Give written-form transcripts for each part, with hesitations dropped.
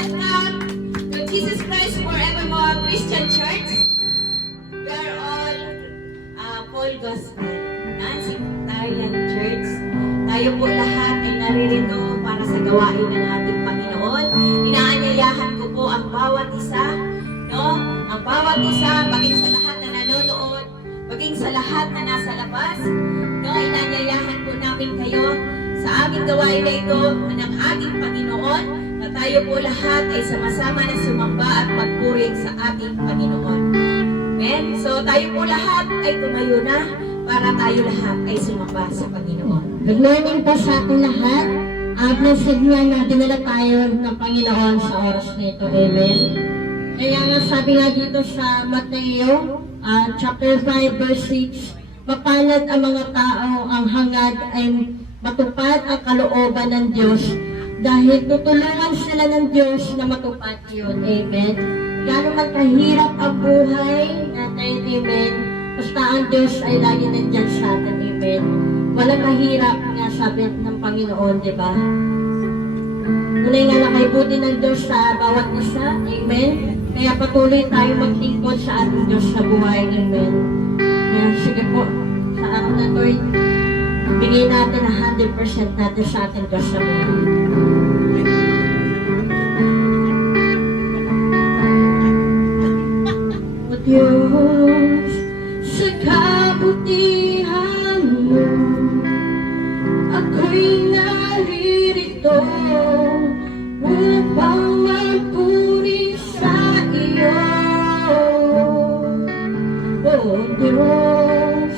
welcome to Jesus Christ Forevermore Christian Church. We are all full gospel, non-sectarian church. Tayo po lahat ay naririto para sa gawain ng ating Panginoon. Inaanyayahan ko po ang bawat isa, no? Ang bawat isa, maging sa lahat na nanonood, maging sa lahat na nasa labas, no? Inaanyayahan po namin kayo sa aming gawain na ito ng ating Panginoon, na tayo po lahat ay sama-sama na sumamba at magpuri sa ating Panginoon. Amen? So tayo po lahat ay tumayo na para tayo lahat ay sumamba sa Panginoon. Good morning po sa ating lahat. Blessed nga na dinala tayo ng Panginoon sa oras na ito. Amen. Kaya nga sabi nga dito sa Mateo, chapter 5, verse 6, mapalad ang mga tao ang hangad ay matupad ang kalooban ng Diyos dahil tutulungan sila ng Diyos na matupad yun. Amen. Gano'n man kahirap ang buhay natin. Amen. Basta ang Diyos ay lagi nandyan sa atin. Amen. Walang mahirap nga sabi ng Panginoon, di ba? Tunay nga nakaibuti ng Diyos sa bawat isa. Amen. Kaya patuloy tayo magtingkod sa ating Diyos sa buhay. Amen. Kaya sige po, sa araw na ito, bigay natin 100% natin sa ating Diyos sa buhay. O Diyos, sa kabutihan mo, ako'y naririto upang magpuri sa iyo. O Diyos,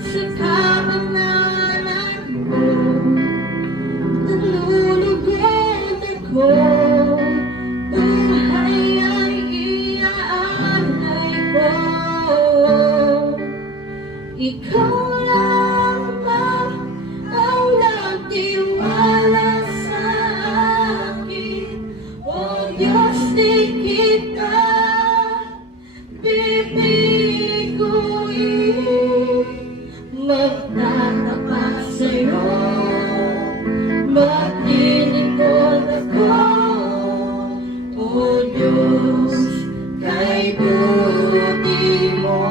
sa kabanalan mo, nalulugod ako, buhay ay iaalay ko. Ikaw lang ba ang nagtiwala sa akin? O Diyos, di kita bibiguin. Magtatapat sa'yo, magtinikod ako. O Diyos, kay buti mo.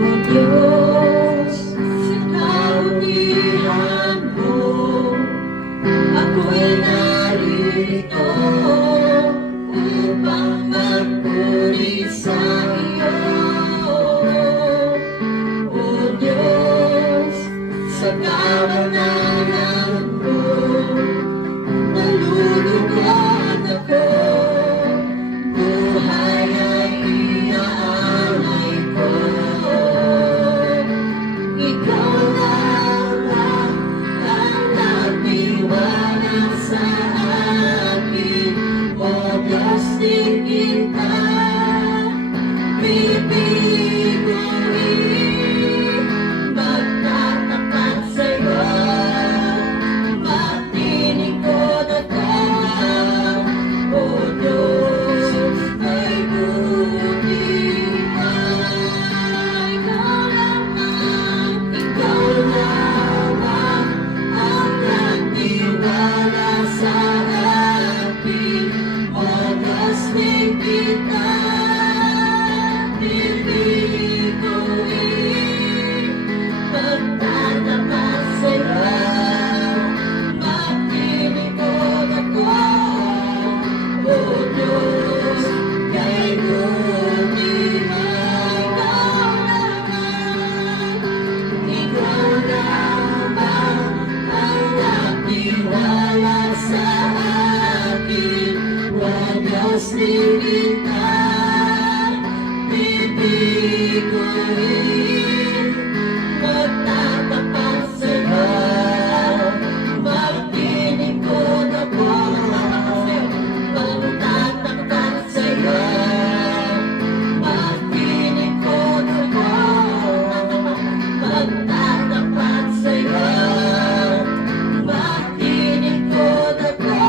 O Diyos, sa kabutihan mo, ako'y naririto upang magpuri sa iyo. O Diyos, sa kabanalan mo, nalulugod ako, buhay ay inaalay ko. Ikaw lang ang nagtiwala sa akin. O Diyos, di kita bibiguin. Magtatapat sa'yo, magtinikod ako. O Diyos, ay buti mo. Ikaw lamang ang nagtiwala sa akin. O Diyos, di kita bibiguin. Magtatapat sa'yo, magtinikod ako. O Diyos, kay buti mo. Ikaw lamang ang nagtiwala sa akin. O Diyos, di kita bibiguin. Magtatapat sa'yo, magtinikod ako. Magtatapat sa'yo, magtinikod ako. Magtatapat sa'yo, magtinikod ako.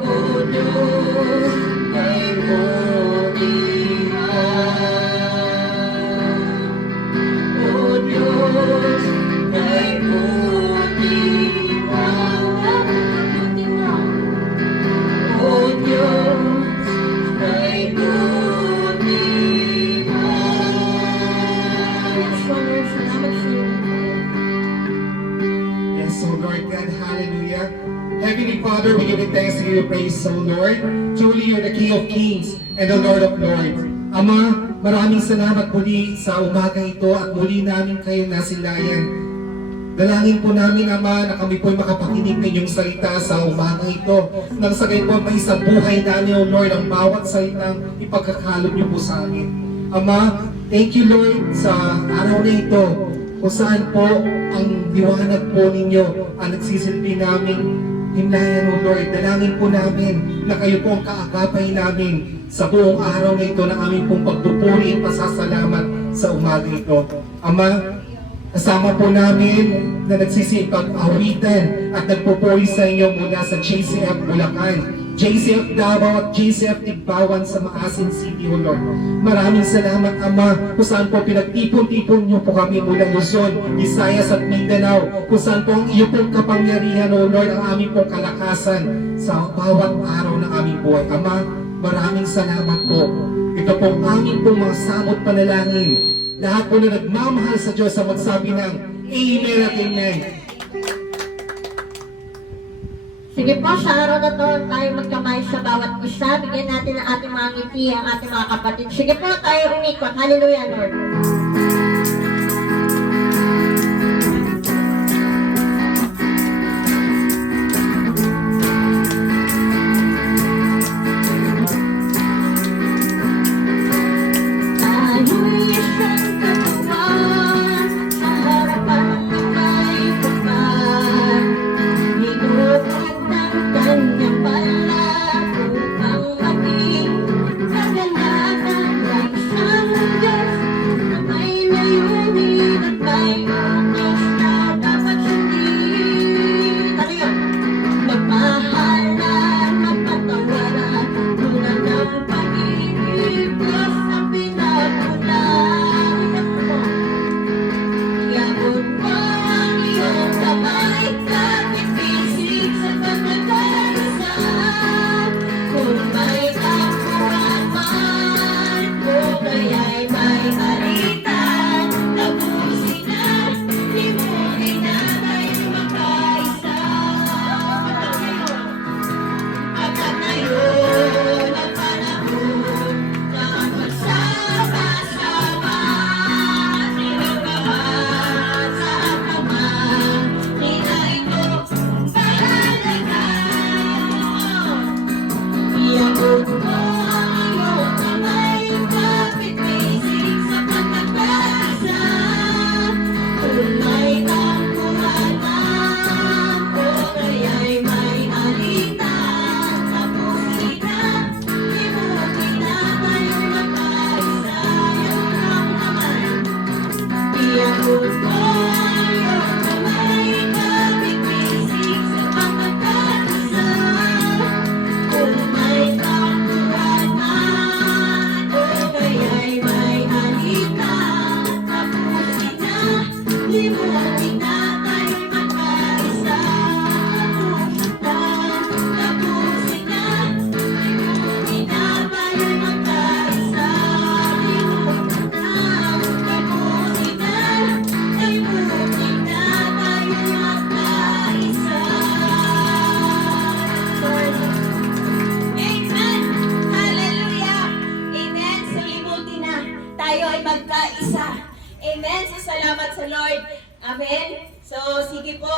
O Diyos, kay buti mo. you thanks and give you praise, O Lord. Truly, you're the King of Kings and the Lord of Lords. Ama, maraming salamat muli sa umaga ito at muli namin kayo nasilayan. Dalangin po namin, Ama, na kami po'y makapakinig ng inyong salita sa umaga ito. Nang sa gayon po may isang buhay namin, O Lord, ang bawat salitang ipagkakalog niyo po sa amin. Ama, thank you, Lord, sa araw na ito, kung saan po ang liwanag po ninyo ang nagsisilbi namin himlayan, O Lord. Dalangin po namin na kayo po ang kaagapay namin sa buong araw na ito na aming pong pagpupuri at pasasalamat sa umaga ito. Ama, kasama po namin na nagsisipag-awitan at nagpupuri sa inyo mula sa JCF Bulacan, JCF Davao at JCF Tigbawan sa Maasin City, O Lord. Maraming salamat, Ama, kung saan po pinagtipon-tipon niyo po kami mula Luzon, Visayas at Mindanao, kung saan po ang iyo pong kapangyarihan, O Lord, ang aming pong kalakasan sa bawat araw ng aming buhay. Ama, maraming salamat po. Ito pong aming pong mga samot panalangin. Lahat po na nagmamahal sa Diyos sa magsabi ng Amen at Amen. Sige po, sa araw na to, tayo magkamay sa bawat isa. Bigyan natin ng ating mga ngiti, ang ating mga kapatid. Sige po, tayo umikot. Hallelujah, Lord. Tayo'y isang katawan, sa harapan ng may kapal. Hinukot ng kanyang pala upang maging kagalakan ng isang Diyos na may layunin at may utos na dapat sundin. Ano yun? Magmahalan, magpatawaran, tulad ng pag-ibig Diyos na pinagulan. Iabot mo ang iyong kamay, kapit-pisig sa pagkakaisa. Kung may kapuran man, o kaya'y may alitan, tapusin na, limutin na tayo magkaisa. Agad na yun ang panahon ng magsama-sama. Sinagahan sa kamay, ina ito mahalaga. Iabot mo ang iyong kamay, kapit-pisig sa pagkakaisa. Kung may tampuhan man, o kaya'y may alitan, tapusin na, limutin na tayo magkaisa. Yan lang naman. Iabot mo ang iyong kamay, kapit-pisig sa pagkakaisa. Kung may tampuhan man, o kaya'y may alitan, tapusin na, limutin na tayo magkaisa. Tapusin na, limutin na tayo magkaisa. Limutin na, tapusin na, limutin na tayo magkaisa. Amen! Hallelujah! Amen! So, limutin na. Tayo ay magkaisa. Amen! So, salamat sa Lord. Amen! So, sige po.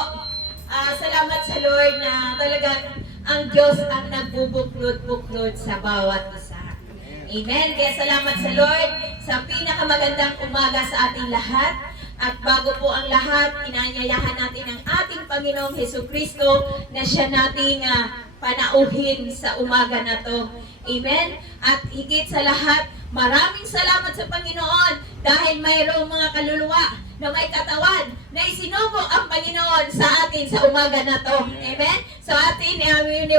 Salamat sa Lord na talagang ang Diyos ang nagbubuklod-buklod sa bawat isa. Amen! Kaya salamat sa Lord sa pinakamagandang umaga sa ating lahat. At bago po ang lahat, inanyayahan natin ang ating Panginoong Hesukristo na siya nating panauhin sa umaga na to. Amen? At higit sa lahat, maraming salamat sa Panginoon dahil mayroong mga kaluluwa na may katawan na isinubo ang Panginoon sa atin sa umaga na to. Amen? So atin,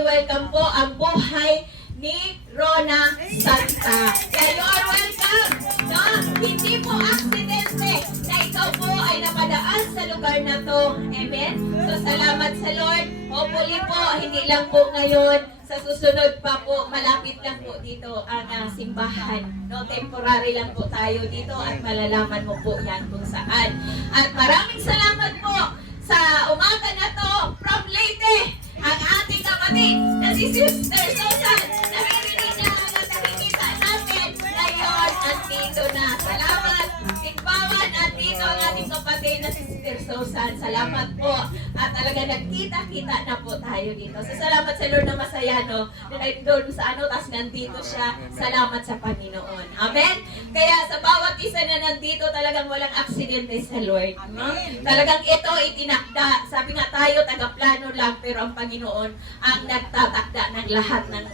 welcome po ang buhay ni Rona Santa. Kaya you are welcome. No? Hindi po aksidente na ikaw po ay napadaan sa lugar na to. Amen? So salamat sa Lord. Hopefully po, hindi lang po ngayon, sa susunod pa po, malapit lang po dito ang simbahan. No, temporary lang po tayo dito at malalaman mo po yan kung saan. At maraming salamat po sa umaga na to from Leyte, ang ating kapatid na si Sister Susan. Naririnig na at nakikita natin ngayon andito na. Salamat. Tigbawan at dito ang ating kapatid na si Sister Susan. Salamat po. At talaga nagkita-kita na po tayo dito. So salamat sa Lord na masaya, no? Doon sa tapos nandito siya. Salamat sa Panginoon. Amen? Kaya sa bawat isa na nandito, talagang walang aksidente sa Lord. No? Talagang ito itinakda. Sabi nga tayo, taga-plano lang, pero ang Panginoon ang nagtatakda ng lahat ng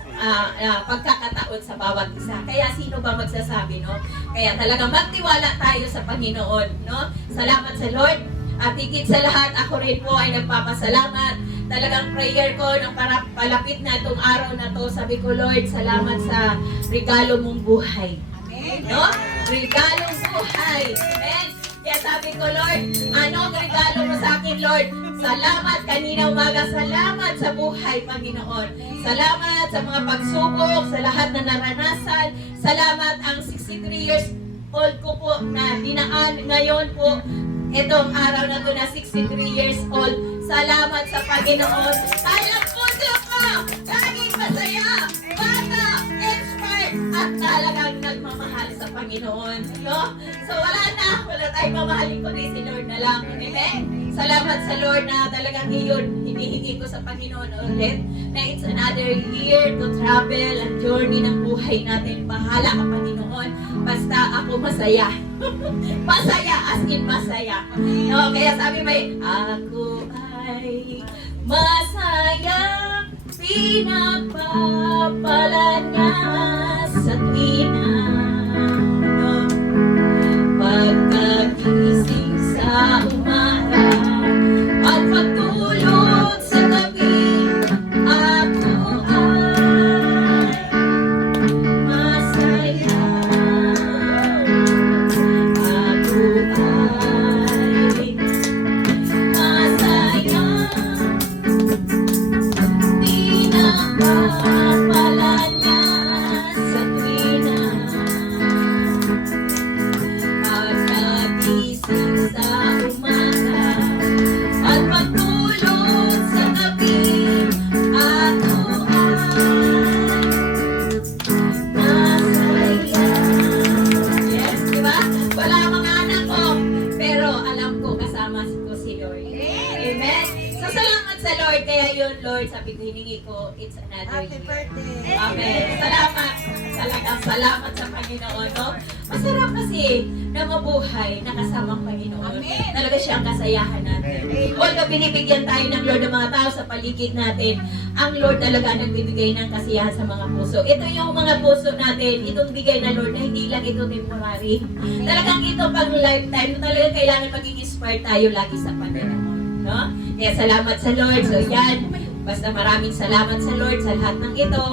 pagkakataon sa bawat isa. Kaya sino ba magsasabi, no? Kaya talagang magtiwala tayo sa Panginoon, no? Salamat sa Lord. At higit sa lahat, ako rin po ay nagpapasalamat. Talagang prayer ko nung palapit na itong araw na to, sabi ko, Lord, salamat sa regalo mong buhay. No? Regalong buhay. Amen? Kaya sabi ko, Lord, anong regalo mo sa akin, Lord? Salamat kanina umaga. Salamat sa buhay, Panginoon. Salamat sa mga pagsubok, sa lahat na naranasan. Salamat ang 63 years old ko po na dinaan ngayon po. Itong araw na to na 63 years old. Salamat sa Panginoon. Talang puso ko! Laging masaya! Bata! Inspired! At talagang nagmamahal sa Panginoon. No? So wala tayong mamahalin ko si Lord na lang. Amen? Salamat sa Lord na talagang iyon hinihingi ko sa Panginoon ulit. Na it's another year to travel ang journey ng buhay natin. Bahala ka, Panginoon. Basta ako masaya. Masaya as in masaya. No, kaya sabi may, ako ay masaya, pinagpapala niya sa tuwina. No, pagkagising sa umaga at pagtulog sa gabi, ako ay masaya. Lord, sabi ko, hiningi ko, it's another year. Amen. Salamat. Talagang salamat sa Panginoon, no? Masarap kasi na mabuhay na kasama ang Panginoon. Amen. Talaga siya ang kasayahan natin. Although binibigyan tayo ng Lord ng mga tao sa paligid natin, ang Lord talaga nagbibigay ng kasiyahan sa mga puso. Ito yung mga puso natin, itong bigay na Lord, na hindi lang ito temporary. Talagang ito pang lifetime, talagang kailangan maging inspired tayo lagi sa Panginoon. No? Kaya salamat sa Lord. So yan, basta maraming salamat sa Lord sa lahat ng ito.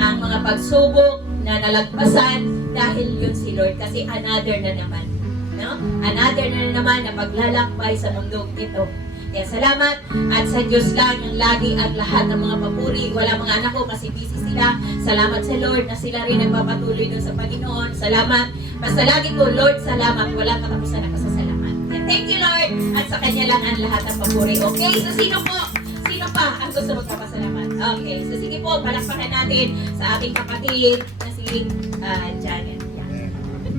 Ang mga pagsubok na nalagpasan dahil yun si Lord. Kasi another na naman. No? Another na naman na paglalakbay sa mundong ito. Kaya salamat. At sa Diyos lang ang lagi ang lahat ng mga papuri. Wala mga anak ko kasi busy sila. Salamat sa Lord na sila rin nagpapatuloy dun sa Panginoon. Salamat. Basta lagi ko, Lord, salamat. Walang katapusan na pasasalamat. Thank you, Lord. At sa Kanya lang ang lahat ng papuri. Okay? So, sino po? Sino pa ang gusto magpapasalamat? Okay. So, sige po, palakpakan natin sa ating kapatid na si Janet.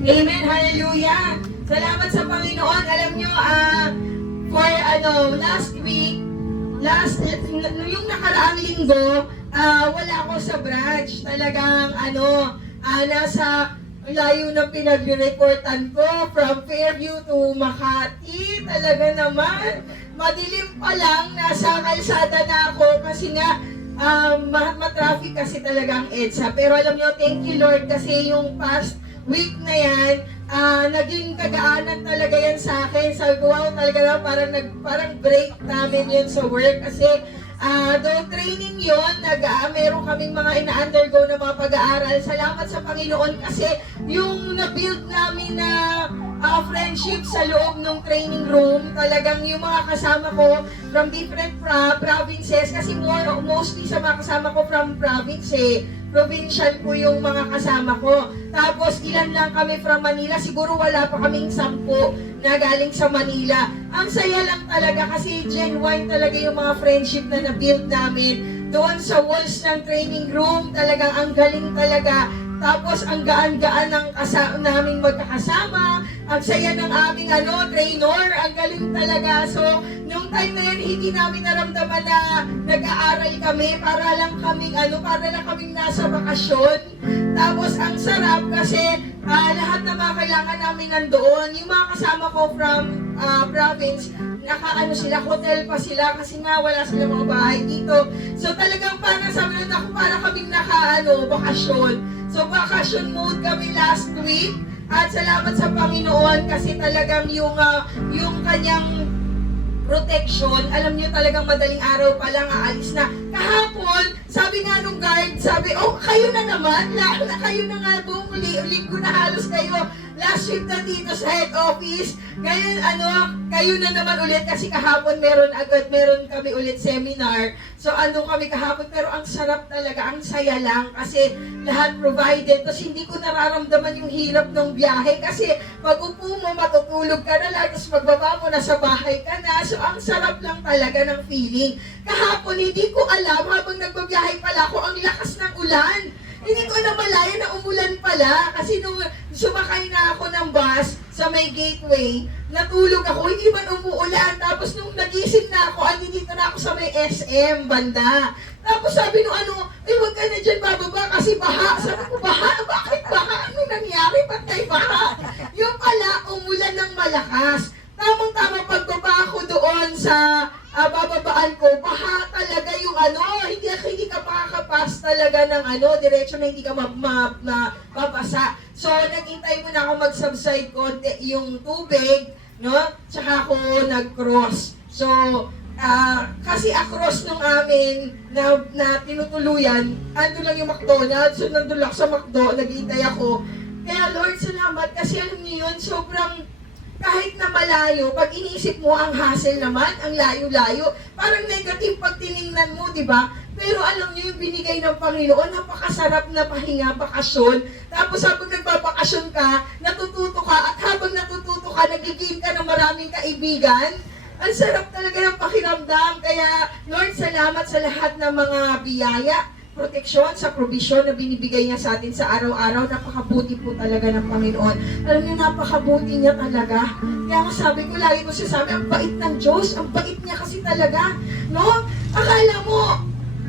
Amen. Hallelujah. Salamat sa Panginoon. Alam nyo, for last week, yung nakaraang linggo, wala ako sa branch. Talagang, nasa layo ng pinag-reportan ko from Fairview to Makati. Talaga naman, madilim pa lang, nasa kalsada na ako kasi nga, ma-traffic kasi talagang EDSA. Pero alam nyo, thank you Lord kasi yung past week na yan, naging kagaanan talaga yan sa akin. Sabi ko, wow, talaga na, parang break namin yun sa work kasi doon training yun, meron kaming mga ina-undergo na mga pag-aaral. Salamat sa Panginoon kasi yung na-build namin na friendship sa loob ng training room, talagang yung mga kasama ko from different provinces, kasi mostly sa mga kasama ko from province provincial po yung mga kasama ko. Tapos ilan lang kami from Manila, siguro wala pa kaming 10 na galing sa Manila. Ang saya lang talaga kasi genuine talaga yung mga friendship na na-build namin doon sa walls ng training room. Talagang ang galing talaga. Tapos ang gaan-gaan ng naming magkakasama. Ang saya ng aming trainer. Ang galing talaga. So, nung time na yun, hindi namin naramdaman na nag-aaral kami. Para lang kaming nasa bakasyon. Tapos ang sarap kasi lahat na mga kailangan namin nandoon. Yung mga kasama ko from province, sila, hotel pa sila kasi nga wala silang mga bahay dito. So talagang parang sabi na ako, para kaming bakasyon. So vacation mode kami last week at salamat sa Panginoon kasi talagang yung kanyang protection, alam niyo talagang madaling araw pa lang aalis na. Kahapon, sabi nga nung guard, kayo na naman, kayo na nga buong linggo na halos kayo. Last shift na dito sa head office. Ngayon, kayo na naman ulit kasi kahapon meron kami ulit seminar. So, kami kahapon, pero ang sarap talaga, ang saya lang kasi lahat provided. Tapos hindi ko nararamdaman yung hirap ng biyahe kasi pag upo mo, matutulog ka na lang, tapos magbaba mo, nasa bahay ka na. So, ang sarap lang talaga ng feeling. Kahapon, hindi ko alam, habang nagbabiyahe pala ako, ang lakas ng ulan. Hindi ko na malaya na umulan pala kasi nung sumakay na ako ng bus sa may gateway, natulog ako, hindi man umuulan. Tapos nung nagising na ako, andito na ako sa may SM banda. Tapos sabi nung huwag ka na dyan bababa kasi baha. Sabi ko, baha? Bakit baha? Ano nangyari? Ba't tayo baha? Yung pala, umulan ng malakas. Tamang-tama pagbaba ako doon sa bababaan ko, baha talaga yung hindi ka makakapas talaga ng diretso na hindi ka mabasa. So, naghintay mo na ako mag-subside konti yung tubig, no? Tsaka ako nag-cross. So, kasi across nung amin na tinutuluyan, ando lang yung McDonald's, so nandun lang sa McDo, naghintay ako. Kaya Lord, salamat kasi alam niyo yun, sobrang kahit na malayo, pag iniisip mo ang hassle naman, ang layo-layo, parang negative pag tiningnan mo, di ba? Pero alam niyo yung binigay ng Panginoon, napakasarap na pahinga, bakasyon. Tapos habang nagbabakasyon ka, natututo ka, at habang natututo ka, nagiging ka ng maraming kaibigan. Ang sarap talaga ng pakiramdam. Kaya, Lord, salamat sa lahat ng mga biyaya, proteksyon, sa provision na binibigay niya sa atin sa araw-araw. Napakabuti po talaga ng Panginoon. Alam niyo, napakabuti niya talaga. Kaya nga sabi ko, lagi ko sinasabi, ang bait ng Diyos, ang bait niya kasi talaga. No? Akala mo,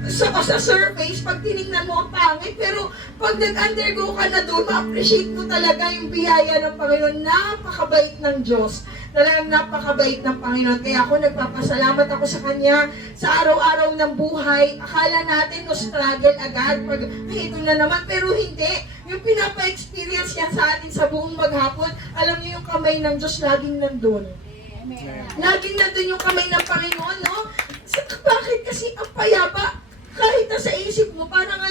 sa surface, pag tinignan mo ang pangit, pero pag nag-undergo ka na doon, ma-appreciate mo talaga yung biyaya ng Panginoon. Napakabait ng Diyos. Talagang napakabait ng Panginoon. Kaya ako nagpapasalamat ako sa Kanya sa araw-araw ng buhay. Akala natin no struggle agad, pag ito na naman, pero hindi. Yung pinapa-experience niya sa atin sa buong maghapon, alam niyo yung kamay ng Diyos laging nandun. Laging nandun yung kamay ng Panginoon, no? Bakit? Kasi ang payapa. Kahit nasa isip mo, parang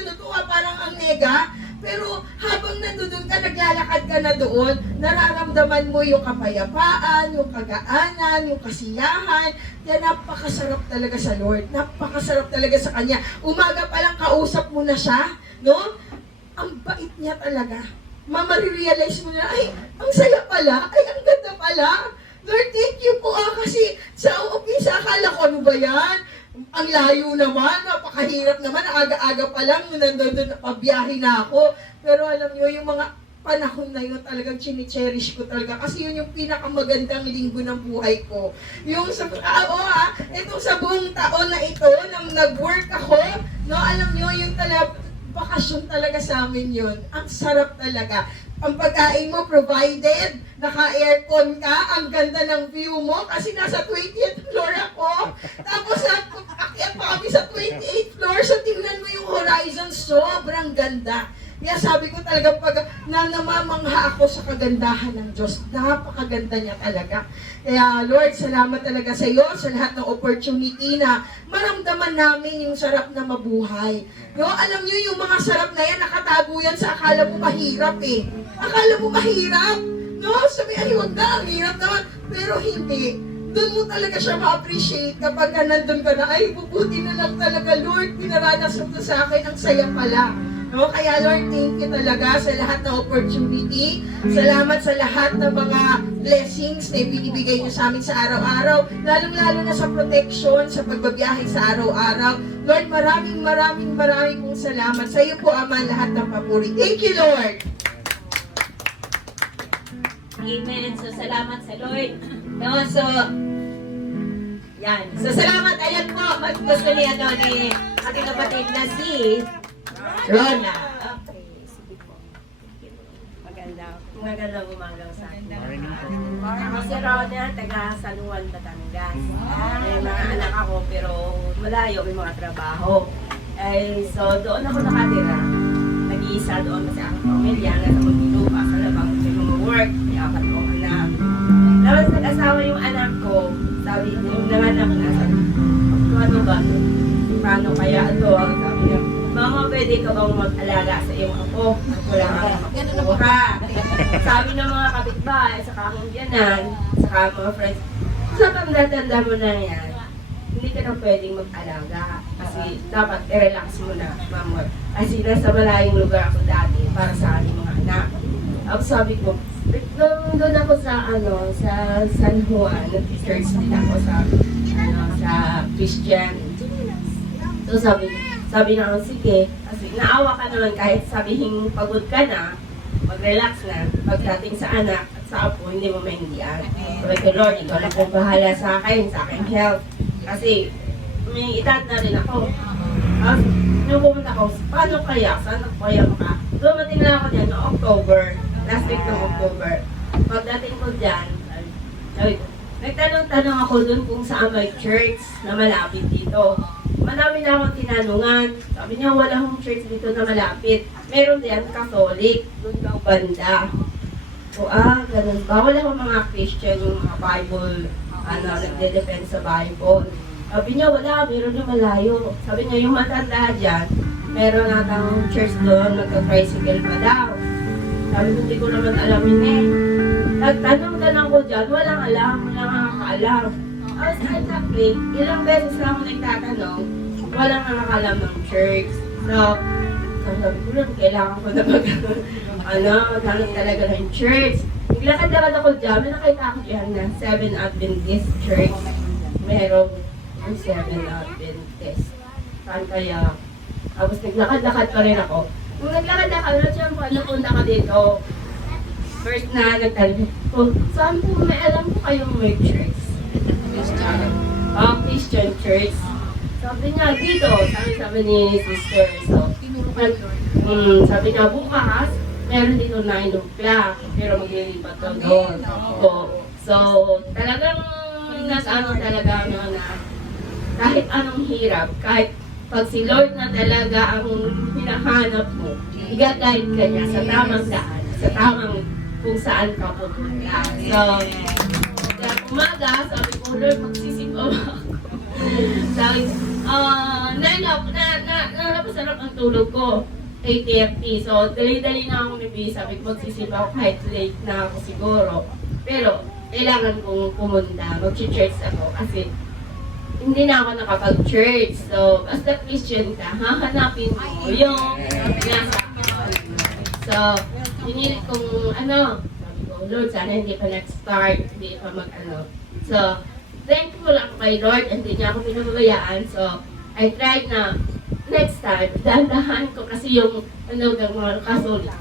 parang ang nega, pero habang nandun ka, naglalakad ka na doon, nararamdaman mo yung kapayapaan, yung kagaanan, yung kasiyahan. Kaya napakasarap talaga sa Lord, napakasarap talaga sa Kanya. Umaga pa lang kausap mo na siya, no? Ang bait niya talaga. Marirealize mo na, ay, ang saya pala, ay, ang ganda pala. Lord, thank you po kasi sa umpisa, akala ko, ano ba yan? Ang layo naman, napakahirap naman, aga-aga pa lang, nandun pabiyahe na ako. Pero alam niyo, yung mga panahon na yun talagang chine-cherish ko talaga kasi yun yung pinakamagandang linggo ng buhay ko. Yung itong sa buong taon na ito, nang nag-work ako, no, alam niyo, yung bakasyon talaga sa amin yun. Ang sarap talaga. Ang pagkain mo provided, naka-aircon ka, ang ganda ng view mo kasi nasa 20th floor ako. Tapos akyat pa kami sa 28th floor, so tingnan mo yung horizon, sobrang ganda. Kaya sabi ko talaga pag namamangha ako sa kagandahan ng Diyos, napakaganda niya talaga. Kaya Lord, salamat talaga sa iyo sa lahat ng opportunity na maramdaman namin yung sarap na mabuhay. No, alam niyo yung mga sarap na yan, nakatago yan sa akala mo mahirap eh. Akala mo mahirap. No, sabi ay huwag na, ang hirap naman. Pero hindi. Doon mo talaga siya ma-appreciate kapag nandun ka na, ay bubuti na lang talaga Lord, pinaranas mo to sa akin, ang saya pala. No? Kaya Lord, thank you talaga sa lahat ng opportunity. Salamat sa lahat ng mga blessings na ibinibigay niyo sa amin sa araw-araw. Lalong-lalo na sa protection, sa pagbabiyahe sa araw-araw. Lord, maraming pong salamat. Sa iyo po, Ama, lahat ng papuri. Thank you, Lord. Amen. So, salamat sa Lord. No, so, yan. So, salamat. Ayan po, gusto ni ating kapatid na si Rona. Okay, sige po. Magandang umaga sa akin. Ako si Rona, taga Saluan, Batangas. May mga anak ako pero malayo, may mga trabaho. So doon ako nakatira. Nag-iisa doon kasi ang pamilya na sa Muntinlupa sa labang work. May apat kong anak. Tapos nag-asawa yung anak ko. Sabi, yung nanganak na, sabi, ano ba? Paano kaya ito? Sabi niya, Mama, pwede ka bang mag-alaga sa iyong apo? At wala kang makukuha. Sabi ng mga kapitbahay, sa kakungyanan, sa mga friends, sa pagdatanda mo na yan, hindi ka na pwedeng mag-alaga. Kasi dapat i-relax mo na, Mama. Kasi nasa malayong lugar ako dati para sa aking mga anak. Tapos sabi ko, doon ako sa San Juan, church din ako sa Christian. So sabi na ako, sige, kasi naawa ka naman kahit sabihin pagod ka na, mag-relax na, pagdating sa anak at sa apo, hindi mo maintindihan. Sabi ko, Lord, ikaw na kung bahala sa akin health. Kasi may edad na rin ako. Tapos, nung pumunta ko, paano kaya? Saan ako kaya maka? Dumating lang ako dyan noong October, last week ng October. Pagdating ko dyan, nagtanong-tanong ako dun kung saan may church na malapit dito. Madami na akong tinanungan. Sabi niya, wala akong church dito na malapit. Meron diyan Catholic, dun daw banda. So, ganun ba? Wala akong mga Christian, yung mga Bible, nagde-depend sa Bible. Sabi niya, wala, meron yung malayo. Sabi niya, yung matanda dyan, meron natang church doon, nagka-tricycle pa daw. Sabi ko, hindi ko naman alamin eh. Nagtanong-tanong ko dyan, walang alam, walang nakakaalam. Exactly, ilang beses na ako nagtatanong, walang nakakalam ng church. So, sabi ko lang, kailangan ko na maghanap talaga ng church. Naglakad-lakad ako dyan, may nakita ako dyan na 7 Adventist Church. Merong 7 Adventist. Saan kaya? Tapos naglakad-lakad pa rin ako. Nung naglakad-lakad, napunta ka dito. First na nagtanong, saan po may alam po kayong may church? Christian church. Sabi niya, dito, sabi ni sister. So, sabi niya, bukas, meron dito 9 o'clock, pero maglilipat daw doon. So, talagang nasa talaga na kahit anong hirap, kahit pag si Lord na talaga ang hinahanap mo, i-guide ka niya sa tamang daan, sa tamang kung saan ka pupunta. So, umaga, sabi ko, Lord, magsisipaw ako. Sabi ko, napasarap ang tulog ko. 8:30. So, dali-dali na akong nabi. Sabi ko, magsisipaw kahit late na ako siguro. Pero, kailangan kong pumunta. Mag-church ako kasi hindi na ako nakapag-church. So, basta Christian ka, hahanapin mo yung nasa. So, pinilit kong sabi ko, Lord, sana hindi pa nag-start, hindi pa So, thankful ako kay Lord, hindi niya ako pinababayaan. So, I tried na next time, dahan-dahan ko kasi yung ng mga Catholic.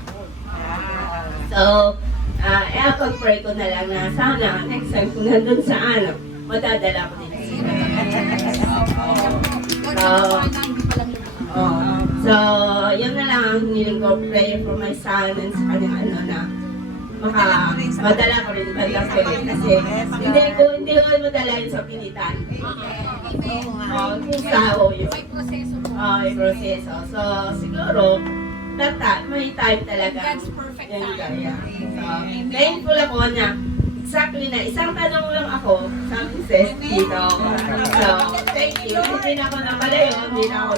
So, pag-pray ko na lang na sana next time kung nandun sa madadala ko din. So, yun na lang ang hiniling ko, pray for my son and sa kanyang na madala ko rin banda kasi hindi ko madala yun sa pilitan. Kung sao yun. Yung proseso. So, siguro, may time talaga. God's perfect time. So, thankful ako na exactly na isang tanong lang ako sa Mrs. dito. So, thank you. Hindi na ako napalayo, hindi na ako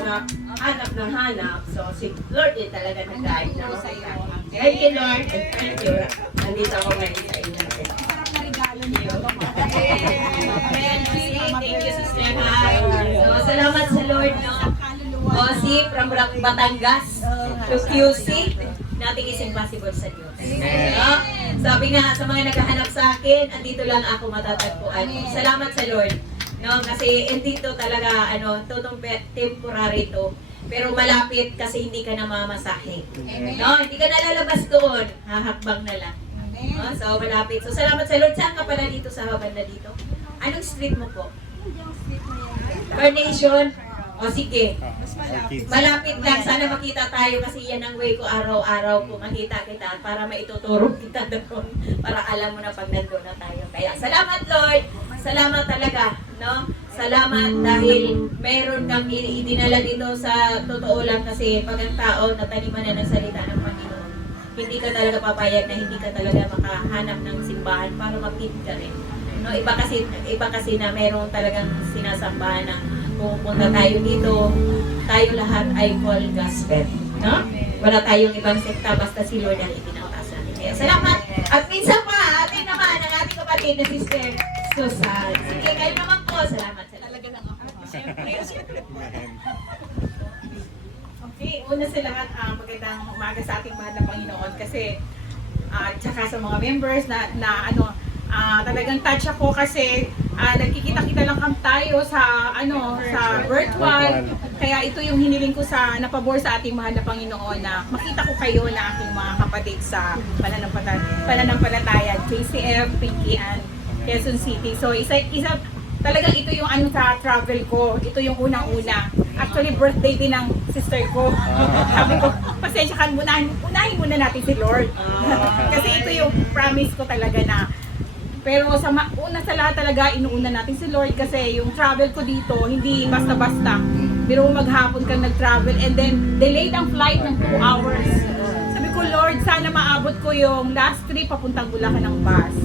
hanap ng hanap. So, si Lord din talaga nag-guide na ako. Thank you, Lord, and thank you. Nandito ako ngayon sa inyo. Thank you, Sister Ha. So, salamat sa Lord, no? Osi from Batangas to QC. Nothing is impossible sa Diyos. No? Sabi nga sa mga naghahanap sa akin, andito lang ako matatagpuan. Salamat sa Lord. No, kasi andito talaga tutong temporary to. Pero malapit kasi hindi ka namamasahe. No, hindi ka nalalabas doon, hahakbang na lang. No, so malapit. So salamat sa Lord. Saan ka pala dito sa banda dito? Anong street mo po? Carnation. O sige. Malapit lang. Sana makita tayo kasi yan ang way ko araw-araw po makita kita para maituturo kita doon. Para alam mo na pag nandun na tayo. Kaya salamat Lord. Salamat talaga. No? Salamat dahil meron kang idinala dito sa totoo lang kasi pag ang tao nataniman na ng salita ng Panginoon, hindi ka talaga papayag na hindi ka talaga makahanap ng simbahan para mag-feed ka rin. No, iba kasi na meron talagang sinasambahan na pupunta tayo dito, tayo lahat ay full gospel. No? Wala tayong ibang sekta basta si Lord ang itinataas natin. Kaya salamat. At minsan pa, atin naman ang ating kapatid na Sister Susan. Sige, kayo naman po. Salamat. Talaga lang ako. Siyempre. Okay, una sa lahat, magandang umaga sa ating mahal na Panginoon kasi tsaka sa mga members na talagang touch ako kasi nagkikita-kita lang kami tayo sa sa virtual. Kaya ito yung hiniling ko sa napabor sa ating mahal na Panginoon na makita ko kayo na aking mga kapatid sa pananampalataya, JCF, Pinky, and Quezon City. So isa talagang ito yung sa travel ko. Ito yung unang-una. Actually, birthday din ng sister ko. Sabi ko, pasensya ka, unahin muna natin si Lord. Kasi ito yung promise ko talaga na. Pero una sa lahat talaga, inuuna natin si Lord kasi yung travel ko dito, hindi basta-basta. Pero maghapon kang nag-travel and then delayed ang flight ng 2 hours. Sabi ko, Lord, sana maabot ko yung last trip papuntang Bulacan ng bus.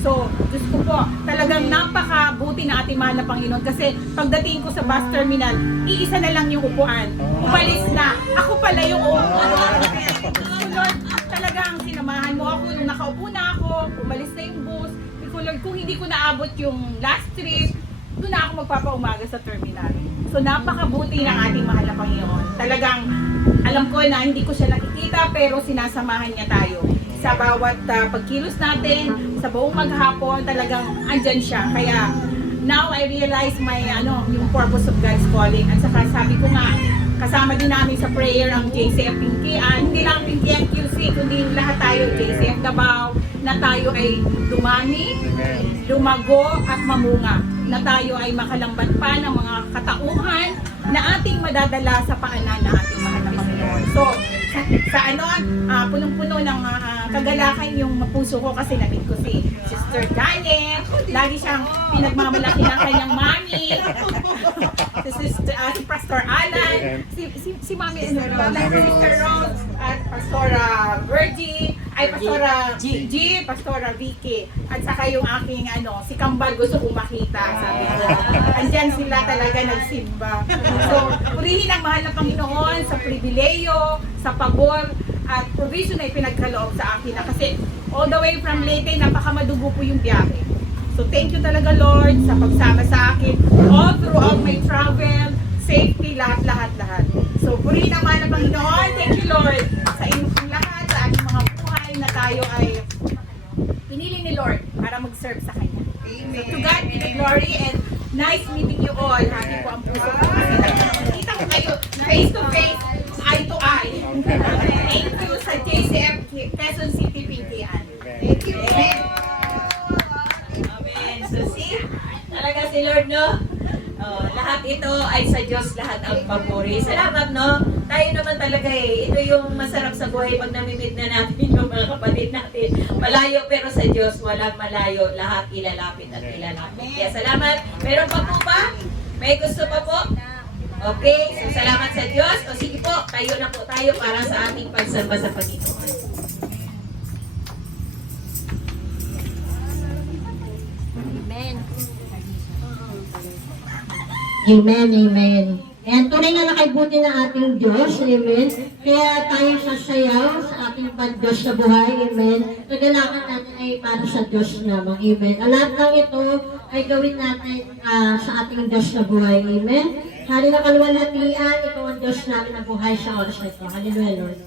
So, Diyos ko po, talagang napakabuti na ating mahal na Panginoon kasi pagdating ko sa bus terminal, iisa na lang yung upuan. Umalis na. Ako pala yung upuan. So, Lord, talagang sinamahan mo ako nung nakaupo na ako, umalis na yung bus. Lord, kung hindi ko naabot yung last trip, doon na ako magpapaumaga sa terminal. So, napakabuti ng ating mahal na Panginoon. Talagang, alam ko na hindi ko siya nakikita, pero sinasamahan niya tayo. Sa bawat pagkilos natin, sa buong maghapon, talagang andyan siya. Kaya, now I realize yung purpose of God's calling. At saka sabi ko nga, kasama din namin sa prayer ang JCF Pinky. Hindi lang Pinky and QC, kundi lahat tayo, JCF Davao, na tayo ay dumami, lumago at mamunga. Na tayo ay makalambat pa ng mga katauhan na ating madadala sa paanan na ating mahal na Panginoon. So, punong-puno ng kagalakan yung puso ko kasi namit ko si Sister Janet. Lagi siyang pinagmamalaki ng kanyang mami. Si Pastor Alan, si Mami Sister Rose, at Pastora Virgie, Pastora G, Pastora Vicky, at saka yung aking si Kambal gusto kong makita, sabi ko. Andyan sila talaga nagsimba. So, purihin ang mahal na Panginoon sa pribileyo, sa pabor, at provision na ipinagkaloob sa akin na kasi all the way from Leyte, napakamadugo po yung biyahe. So thank you talaga Lord sa pagsama sa akin all throughout my travel, safety, lahat. So purihin ang mahal na Panginoon. Thank you Lord sa inyong lahat, sa ating mga buhay na tayo ay pinili ni Lord para mag-serve sa Kanya. So to God be the glory and nice meeting you all. Happy po ang puso ko. Kita ko kayo face to face, eye to eye. Thank you sa JCF Quezon City Pinky. Thank you. Amen. So see, talaga si Lord, no? Lahat ito ay sa Diyos, lahat ang papuri. Salamat, no? Tayo naman talaga ito yung masarap sa buhay pag namimit na natin yung mga kapatid natin. Malayo pero sa Diyos, walang malayo. Lahat ilalapit at ilalapit. Kaya salamat. Meron pa po ba? May gusto pa po? Okay, so salamat sa Diyos. O sige po, tayo na po tayo para sa ating pagsamba sa Panginoon. Amen. And tunay na nakaibuti ng ating Diyos, amen. Kaya tayo sasayaw sa ating Diyos na buhay, amen. Kagalakan natin ay para sa Diyos lamang, amen. Ang lahat ng ito ay gawin natin sa ating Diyos na buhay, amen. Hari na kaluwalhatian, ikaw ang Diyos namin na buhay sa oras na ito. Hallelujah, Lord.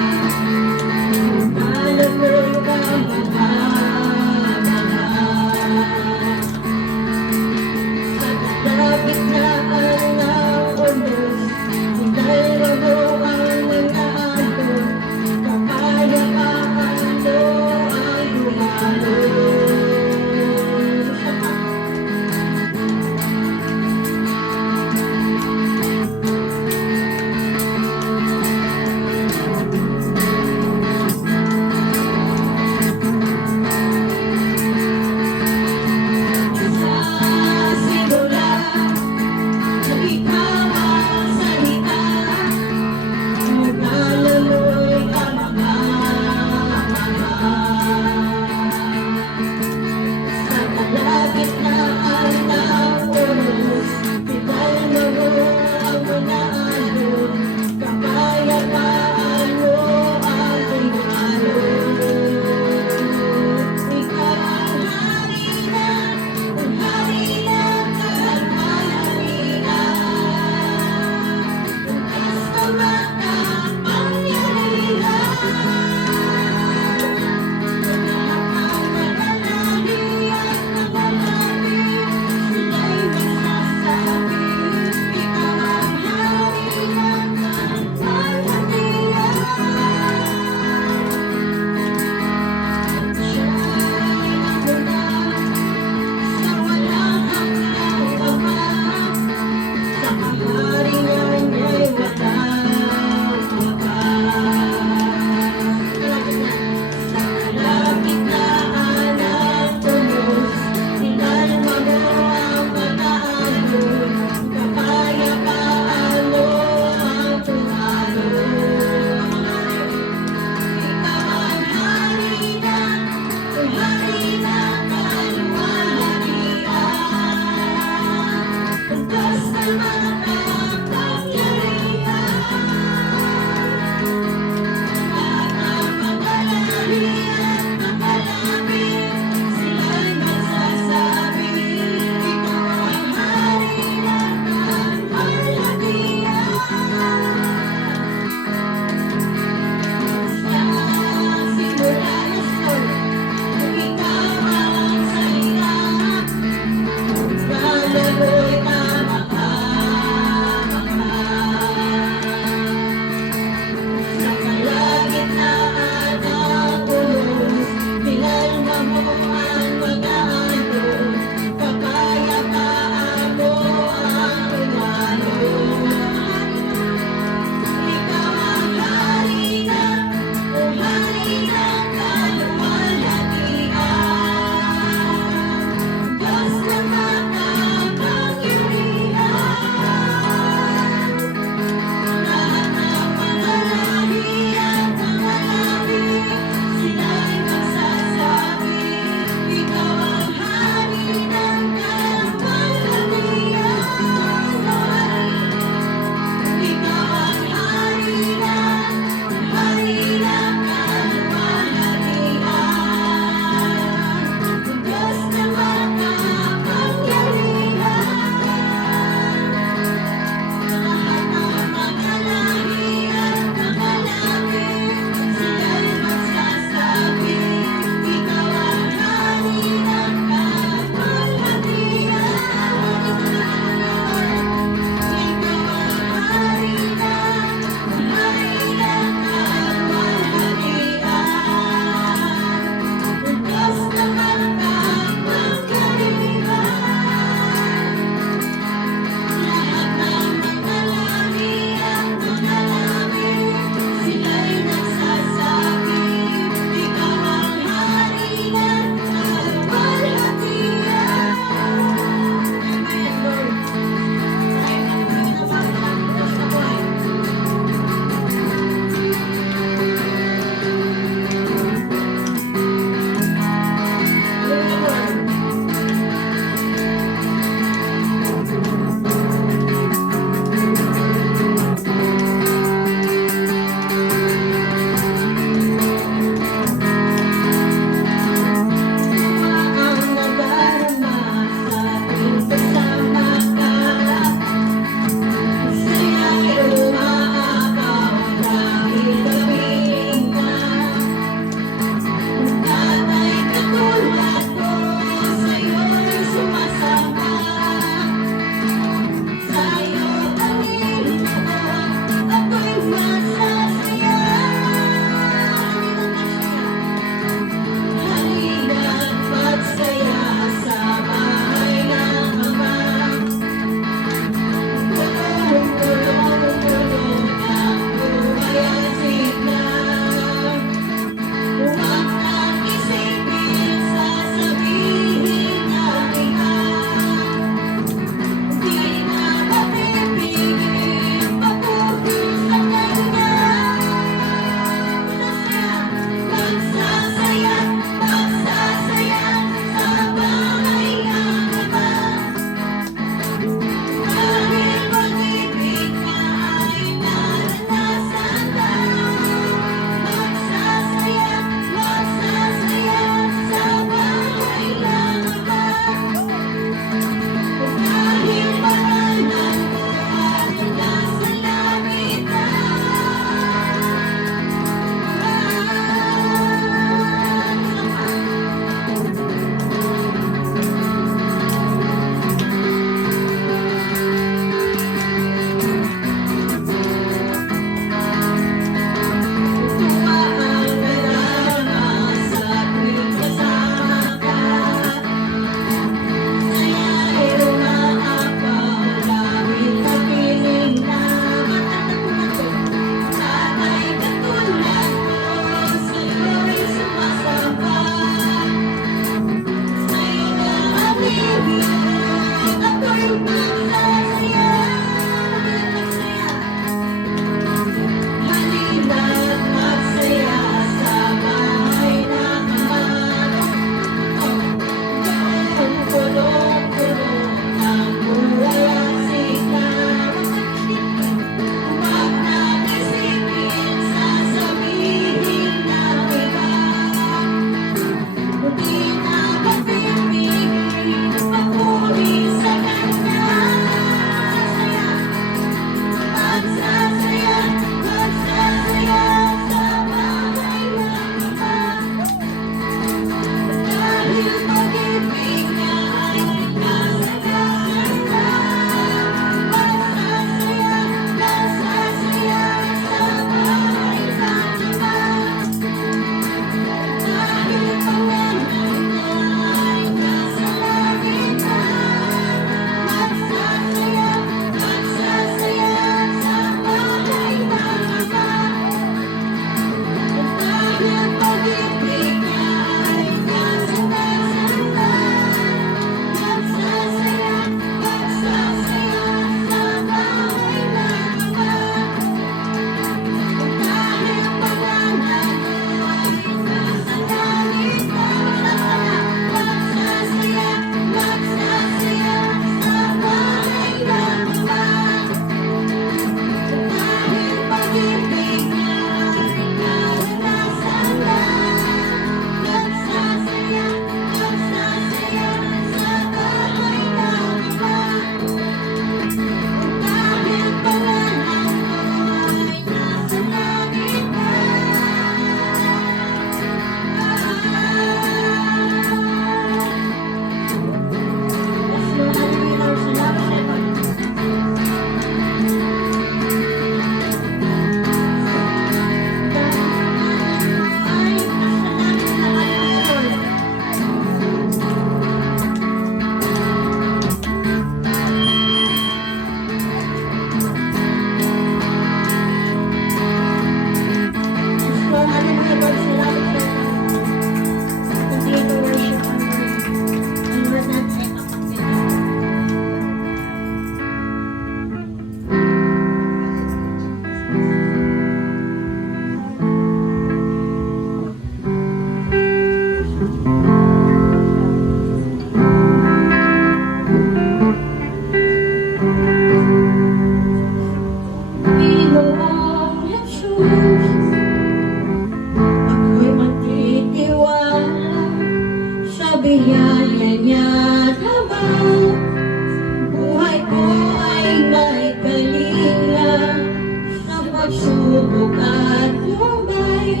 pagsubok at lumay,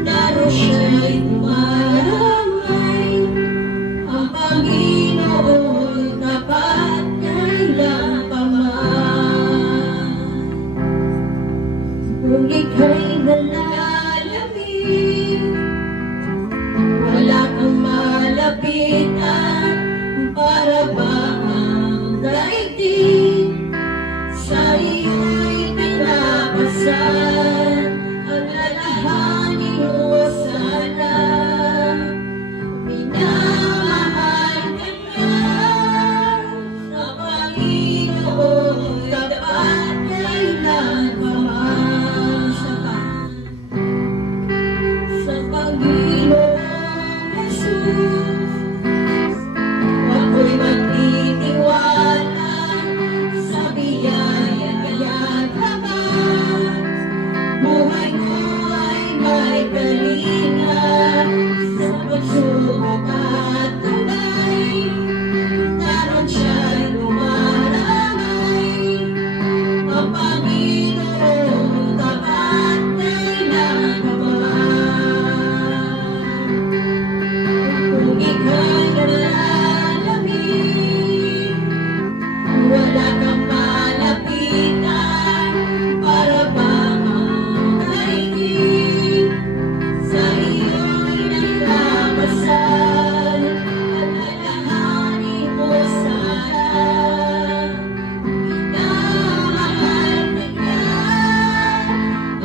naroon siya'y tumalamay. Ang Panginoon tapat kailan pa man. Kung ika'y nalalamig, wala kang malapitan, para ba ang daigdig sa iyo'y pinapasan? Ang lalahanin mo sana, minamahal ka niya. Sa Panginoon tapat kailan pa man. Sa Panginoon Jesus, ako'y magtitiwala sa biyaya niya habang buhay ko ay may kalinga. Sa pagsubok at tubay, naroon siya'y lumalamay. Ang Panginoon tapat kailan pa man. Kung ika'y nalalamig, wala kang malapitan, para bang ang daigdig sa iyo'y naglamasal. Ang lalahanin mo sana, minamahal ka niya.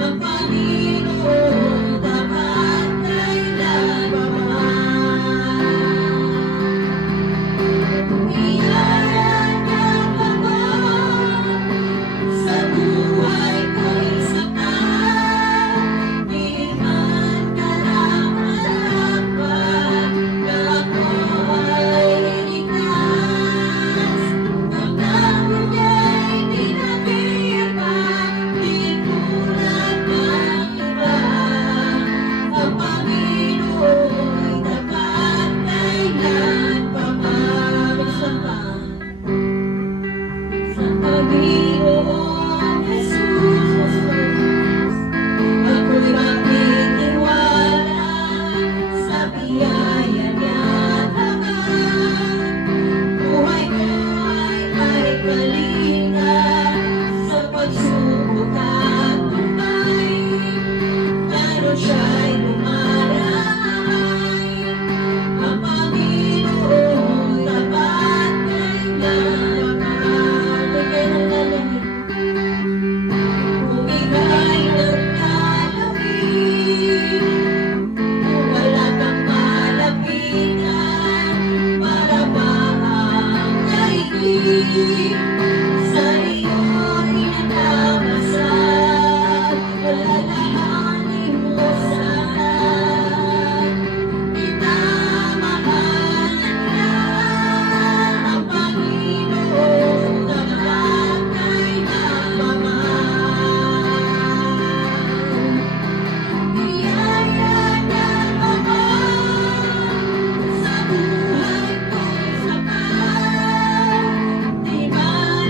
Ang Panginoon tapat kailan pa man. Biyaya niya pa man sa buhay ko'y sapat. Di man karapat-dapat na ako ay iligtas. Pagdamo niya'y pinag-iibat, di tulad ng iba. Ang Panginoon tapat kailan pa man. Sa Panginoon Jesus, ako'y magtitiwala sa biyaya niya habang buhay ko ay may kalinga. Sa pagsubok at tumbay, naroon siya'y lumalamay. Ang Panginoon tapat kailan pa man. Kung ika'y naglalamig, wala kang malapitan, para ba ang daigdig sa iyo'y naglamasal. Alalahanin mo sana, minamahal ka niya. Ang Panginoon tapat kailan pa man. Biyaya niya pa man sa buhay ko'y sapat. Di man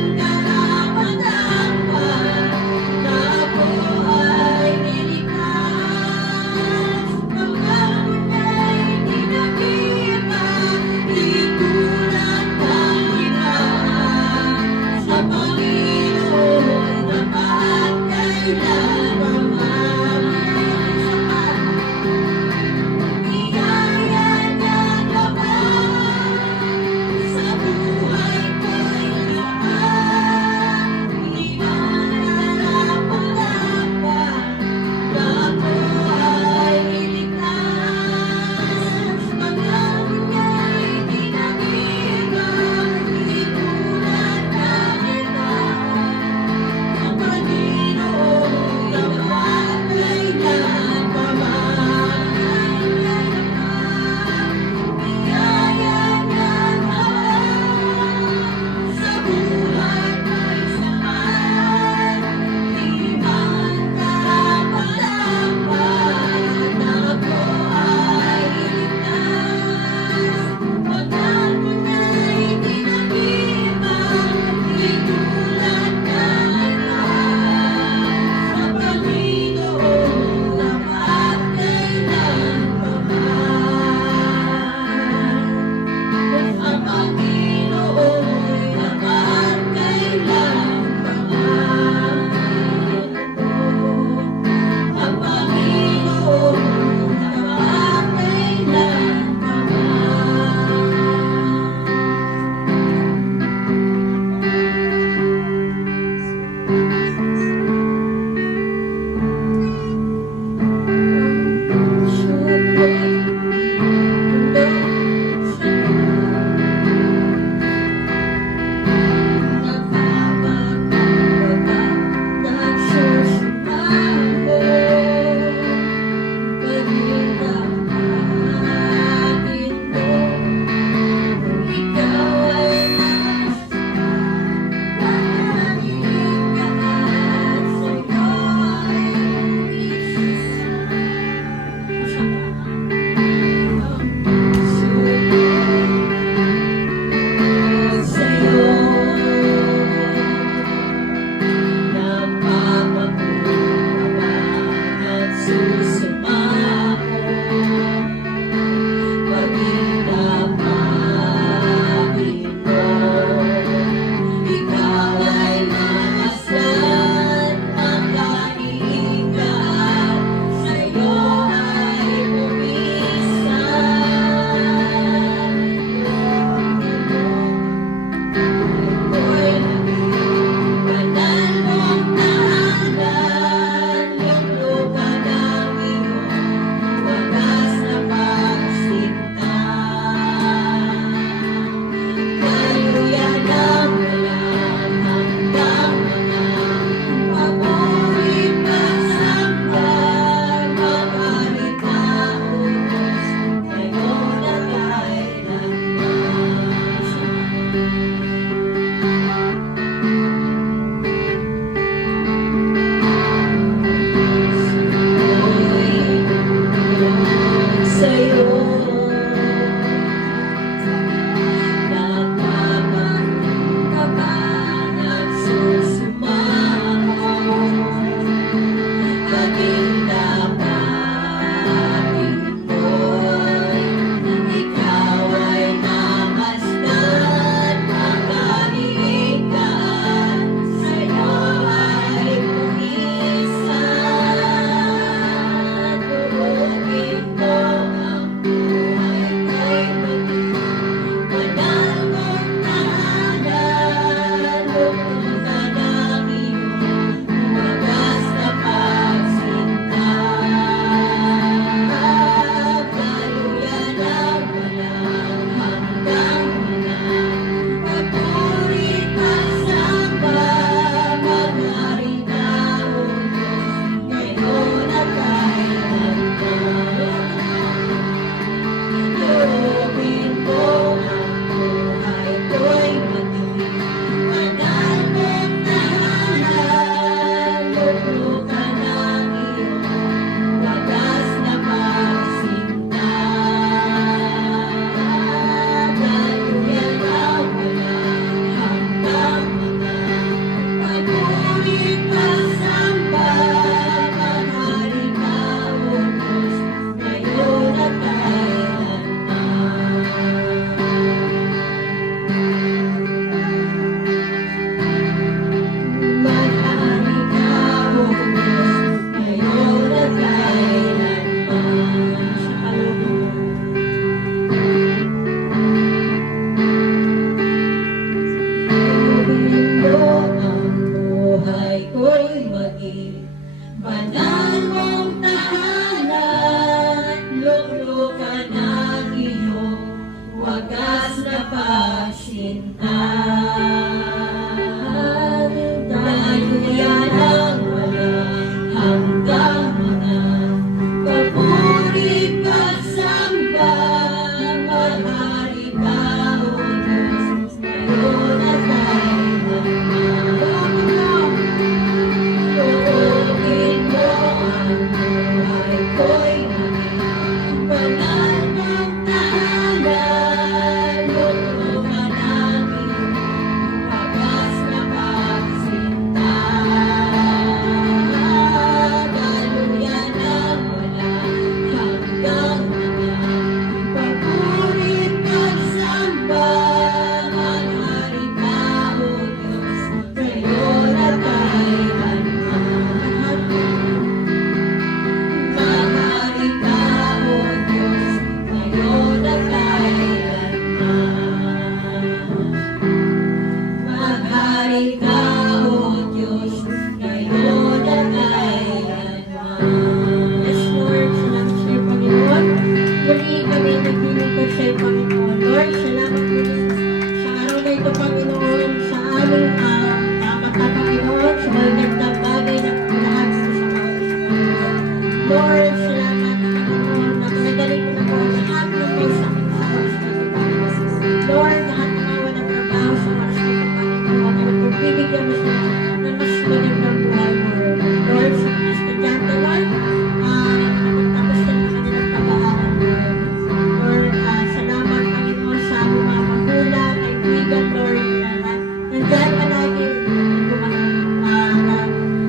Banal mong tahanan, luklukan ng iyong wagas na pasintahan. Daluyan ang wala hanggang mga papurit pagsamba. Maghari ka, O Diyos, ngayon at kailanman. Tuugin mo ang buhay ko'y maging banal mong tahanan. Luklukan ang iyong wagas na pagsintahan. Daluyan ang wala hanggang mga papurit pagsamba. Maghari ka, O Diyos, ngayon at kailanman. Maghari ka, O Diyos, ngayon at kailanman. Maghari ka, O Diyos, ngayon at kailanman. Yes, Lord, salamat sa iyo, Panginoon. Muli kami naglilingkod sa iyo, Panginoon. Lord, salamat po sa araw na ito, Panginoon, sa aming dapat na, Panginoon, sa mga gandang bagay na lahat sa mga Lord, salamat, Panginoon, na pinagaling mo na po lahat ng may sakit sa oras na ito, Panginoon. Lord, lahat ng mga walang trabaho sa oras na ito, Panginoon, na nagbibigyan mo sila ng mas magandang buhay, Lord. Lord, sa mga estudyante, Lord, nakapagtapos na ng kanilang pag-aaral, Lord. Lord, salamat, Panginoon, sa aming mga magulang, kaibigan, Lord, na nandyan palagi,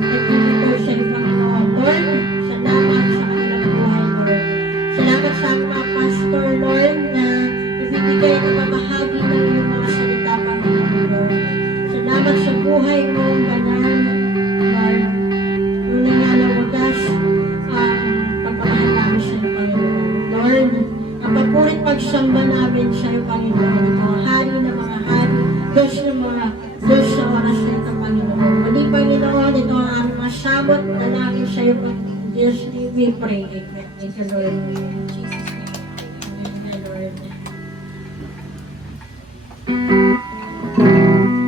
nagbibigay sa iyo, Panginoon. Lord, salamat sa kanilang buhay, Lord. Salamat sa aming mga pastor, Lord, na ibibigay na mamahagi ng iyong mga salita, Panginoon, Lord. Salamat sa buhay mo, banal, Lord. Unang nga ng wagas, pagmamahal namin sa iyo, Panginoon. Lord, ang papurit pagsamba namin sa iyo, Panginoon. Ito ang hari ng mga hari, Diyos ng mga Diyos sa oras na ito, Panginoon. Muli, Panginoon, ito ang aming masabot na namin sa iyo, Panginoon. Yes, we pray. Amen. Thank you, Lord. Amen, Lord.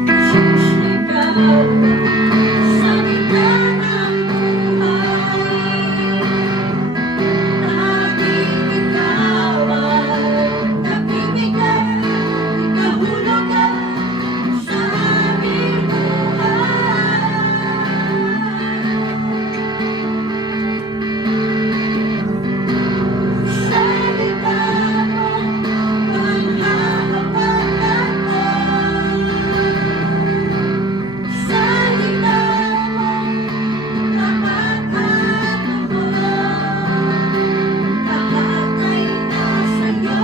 Sisigaw sa gitna ng buhay, laging ikaw ang nabibigay, kahulugan sa aming buhay. Salita mo ang hahawakan ko. Salita mo napagano ko. Lahat ay nasa iyo.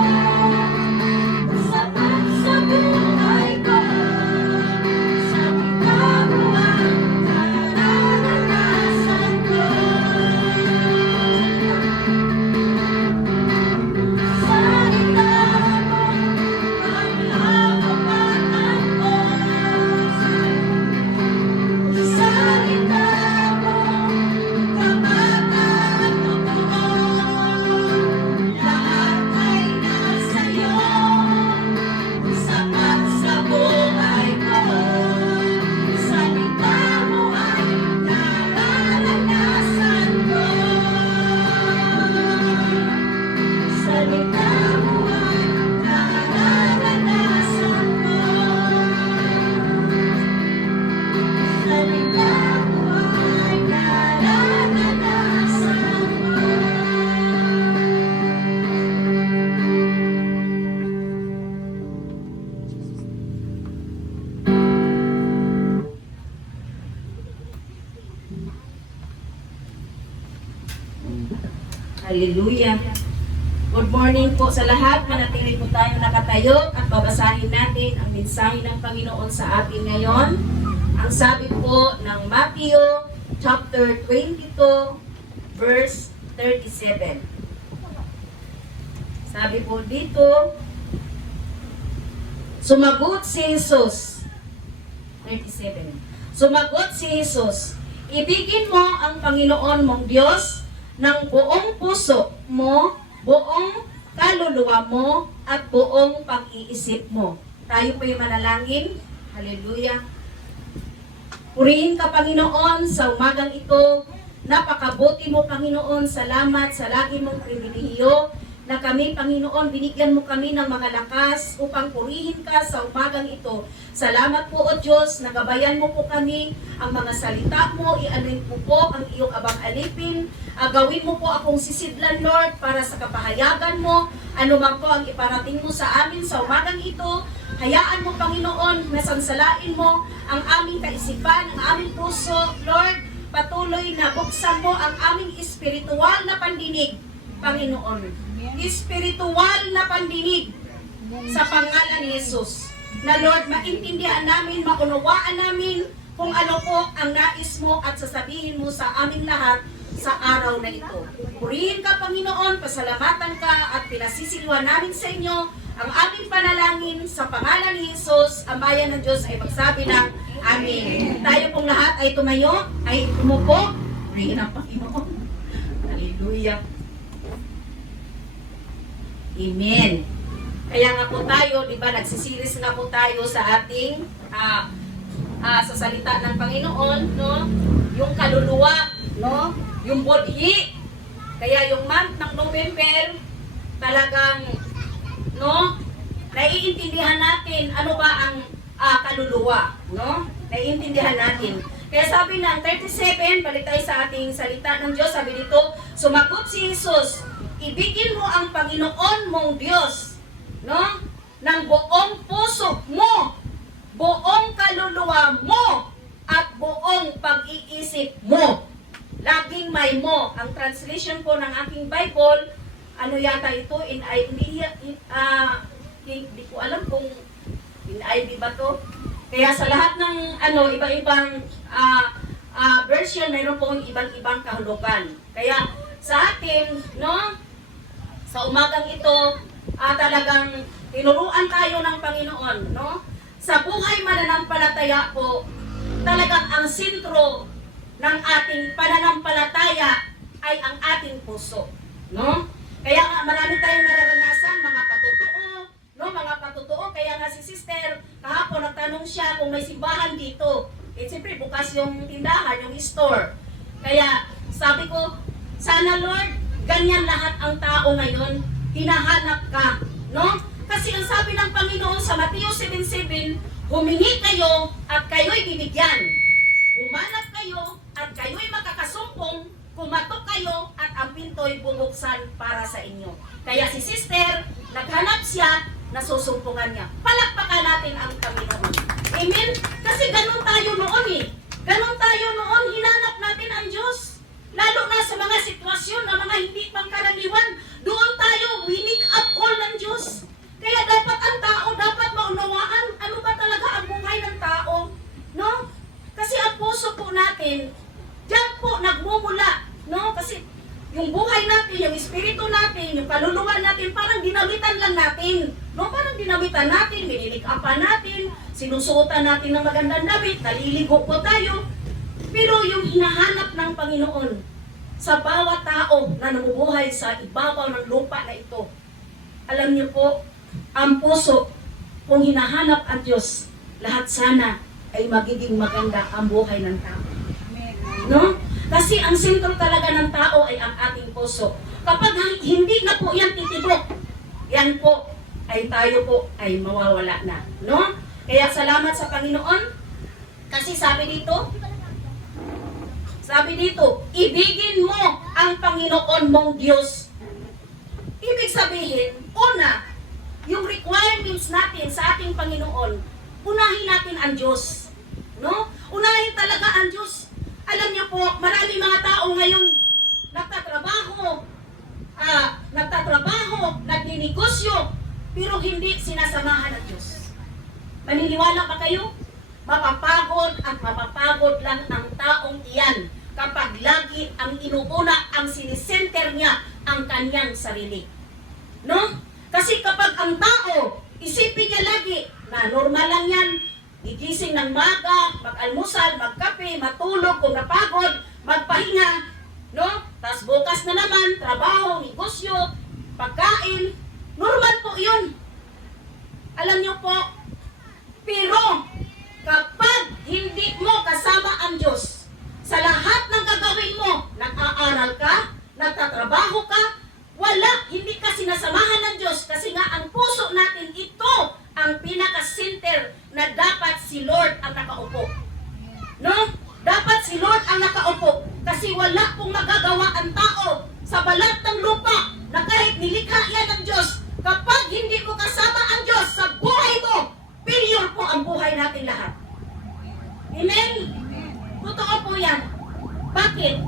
Sapat sa buhay ko. Salita mo ang nararanasan ko. Salita mo ang hahawakan ko. Salita mo kapagano ko. Lahat ay nasa iyo. Sapat sa buhay ko. Salita mo ay nararanasan ko. Salita mo ay nararanasan ko. Salita mo ay nararanasan ko. Hallelujah. Good morning po sa lahat. Manatili po tayo nakatayo at babasahin natin ang mensahe ng Panginoon sa atin ngayon. Ang sabi po ng Matthew chapter 22 verse 37. Sabi po dito, sumagot si Jesus. 37. Sumagot si Jesus, Ibigin mo ang Panginoon mong Diyos ng buong puso mo, buong kaluluwa mo, at buong pag-iisip mo. Tayo po'y manalangin. Hallelujah. Purihin ka, Panginoon, sa umagang ito. Napakabuti mo, Panginoon. Salamat sa lagi mong pribilehiyo na kami, Panginoon, binigyan mo kami ng mga lakas upang purihin ka sa umagang ito. Salamat po, O Diyos, nagabayan mo po kami, ang mga salita mo, ialin po po ang iyong abang alipin. Gawin mo po akong sisidlan, Lord, para sa kapahayagan mo. Ano man po ang iparating mo sa amin sa umagang ito. Hayaan mo, Panginoon, na sansalain mo ang aming kaisipan, ang aming puso. Lord, patuloy na buksan mo ang aming espiritual na pandinig, Panginoon. Espiritual na pandinig sa pangalan ni Jesus. Na Lord, maintindihan namin, maunawaan namin kung ano po ang nais mo at sasabihin mo sa aming lahat sa araw na ito. Purihin ka, Panginoon, pasalamatan ka at pinasisiliwan namin sa inyo ang aming panalangin sa pangalan ni Jesus. Ang bayan ng Diyos ay magsabi ng Amen. Tayo pong lahat ay tumayo, ay umupo. Purihin ang Panginoon. Hallelujah. Amen. Kaya nga po tayo, di ba, nagsisiris nga po tayo sa ating sa salita ng Panginoon, no? Yung kaluluwa, no? Yung bodhi. Kaya yung month ng November, talagang, no? Naiintindihan natin ano ba ang kaluluwa, no? Naiintindihan natin. Kaya sabi ng 37, balik tayo sa ating salita ng Diyos, sabi dito, sumagot si Jesus, ibigin mo ang Panginoon mong Diyos, no? Ng buong puso mo, buong kaluluwa mo, at buong pag-iisip mo. Laging may mo. Ang translation po ng aking Bible, ano yata ito, hindi ko alam kung NIV ba to. Kaya sa lahat ng iba-ibang version, mayroon po ibang-ibang kahulugan. Kaya sa atin, no? Sa umagang ito, talagang tinuruan tayo ng Panginoon, no? Sa buhay mananampalataya po, talagang ang sentro ng ating pananampalataya ay ang ating puso, no? Kaya nga marami tayong nararanasan, mga patutuo, no? Mga patutuo, kaya nga si sister, kahapon nagtanong siya kung may simbahan dito. Siyempre, bukas yung tindahan, yung store. Kaya sabi ko, sana Lord, ganyan lahat ang tao ngayon, hinahanap ka, no? Kasi ang sabi ng Panginoon sa Mateo 7:7, humingi kayo at kayo'y bibigyan. Humanap kayo at kayo'y makakasumpong, kumatok kayo at ang pinto'y bubuksan para sa inyo. Kaya si sister, naghanap siya, nasusumpungan niya. Palakpakan natin ang Panginoon. Amen? Kasi ganun tayo noon eh. Ganun tayo noon, hinanap natin ang Diyos. Lalo na sa mga sitwasyon na mga hindi pangkaraniwan, doon tayo, winig up call ng Diyos. Kaya dapat ang tao, dapat maunawaan ano ba talaga ang buhay ng tao. No? Kasi ang puso po natin, diyan po nagmumula. No? Kasi yung buhay natin, yung espiritu natin, yung kaluluwa natin, parang dinawitan lang natin. No? Parang dinawitan natin, minilikapan natin, sinusuotan natin ng magandang damit, naliligo po tayo. Pero yung hinahanap ng Panginoon sa bawat tao na namubuhay sa ibabaw ng lupa na ito, alam niyo po, ang puso, kung hinahanap ang Diyos, lahat sana ay magiging maganda ang buhay ng tao. No? Kasi ang sentro talaga ng tao ay ang ating puso. Kapag hindi na po yan titibok, yan po ay tayo po ay mawawala na. No? Kaya salamat sa Panginoon. Kasi sabi dito, ibigin mo ang Panginoon mong Diyos. Ibig sabihin, una, yung requirements natin sa ating Panginoon, unahin natin ang Diyos. No? Unahin talaga ang Diyos. Alam niyo po, marami mga tao ngayon nagtatrabaho, nagninegosyo, pero hindi sinasamahan ng Diyos. Maniniwala ba kayo? Mapapagod at mapapagod lang ang taong iyan kapag lagi ang inuuna, ang sinisenter niya ang kanyang sarili. No? Kasi kapag ang tao, isipin niya lagi na normal lang yan, gigising ng maga, mag-almusal, magkape, matulog kung napagod, magpahinga, no? Tapos bukas na naman, trabaho, negosyo, pagkain. Normal po yun. Alam niyo po, pero kapag hindi mo kasama ang Diyos, sa lahat ng gagawin mo, nag-aaral ka, nagtatrabaho ka, wala, hindi ka sinasamahan ng Diyos kasi nga ang puso natin, ito ang pinaka-center na dapat si Lord ang nakaupo. No? Dapat si Lord ang nakaupo kasi wala pong magagawa ang tao sa balat ng lupa na kahit nilikha yan ng Diyos, kapag hindi mo kasama ang Diyos sa buhay mo, failure po ang buhay natin lahat. Amen? Totoo po yan. Bakit?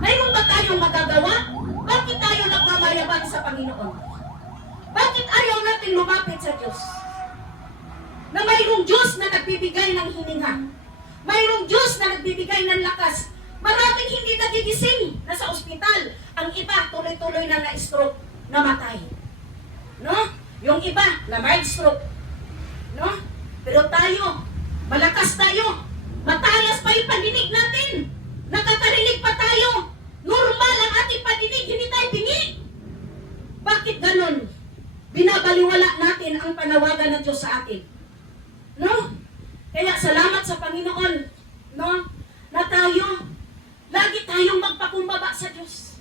Mayroon ba tayong magagawa? Bakit tayo nagmamayabang sa Panginoon? Bakit ayaw natin lumapit sa Diyos? Na mayroong Diyos na nagbibigay ng hininga. Mayroong Diyos na nagbibigay ng lakas. Maraming hindi nagigising na sa ospital. Ang iba tuloy-tuloy na na-stroke, namatay. No? Yung iba na mild stroke. No? Pero tayo, malakas tayo. Matalas pa yung pandinig natin. Nakakarinig pa tayo. Normal ang ating pandinig, hindi tayo bingi. Bakit ganun? Binabaliwala natin ang panawagan ng Diyos sa atin. No? Kaya salamat sa Panginoon, no? Na tayo, lagi tayong magpakumbaba sa Diyos.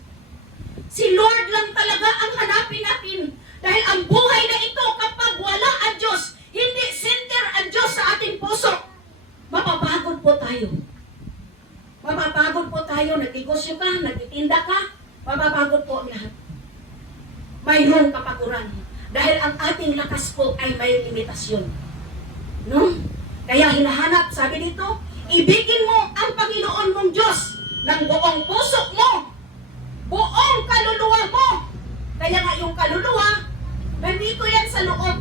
Si Lord lang talaga ang hanapin natin. Dahil ang buhay na ito, kapag wala ang Diyos, hindi center ang Diyos sa ating puso, mapapagod po tayo. Mapapagod po tayo, nagnegosyo ka, nagtitinda ka, mapapagod po ang lahat. Mayroong kapaguran. Dahil ang ating lakas po ay may limitasyon. No? Kaya hinahanap, sabi dito, ibigin mo ang Panginoon mong Diyos ng buong puso mo, buong kaluluwa mo. Kaya nga yung kaluluwa, nandito yan sa loob.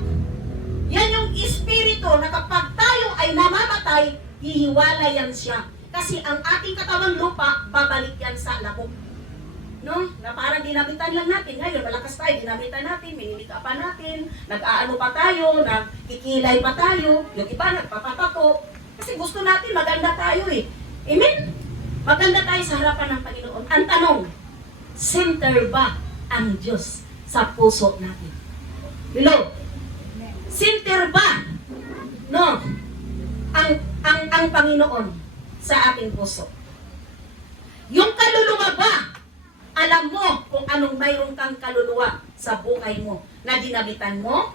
Yan yung espiritu na kapag tayo ay namamatay, hihiwalay yan siya. Kasi ang ating katawang lupa, babalik yan sa labog. No? Na parang dinamitan lang natin. Ngayon, malakas tayo, dinamitan natin, minilika pa natin, nag-aano pa tayo, nagkikilay pa tayo, yung iba nagpapapato. Kasi gusto natin, maganda tayo eh. Amen? Maganda tayo sa harapan ng Panginoon. Ang tanong, center ba ang Diyos sa puso natin? Hello? Center ba? No? Ang Panginoon sa ating puso. Yung kaluluwa ba? Alam mo kung anong mayroon kang kaluluwa sa buhay mo na dinamitan mo,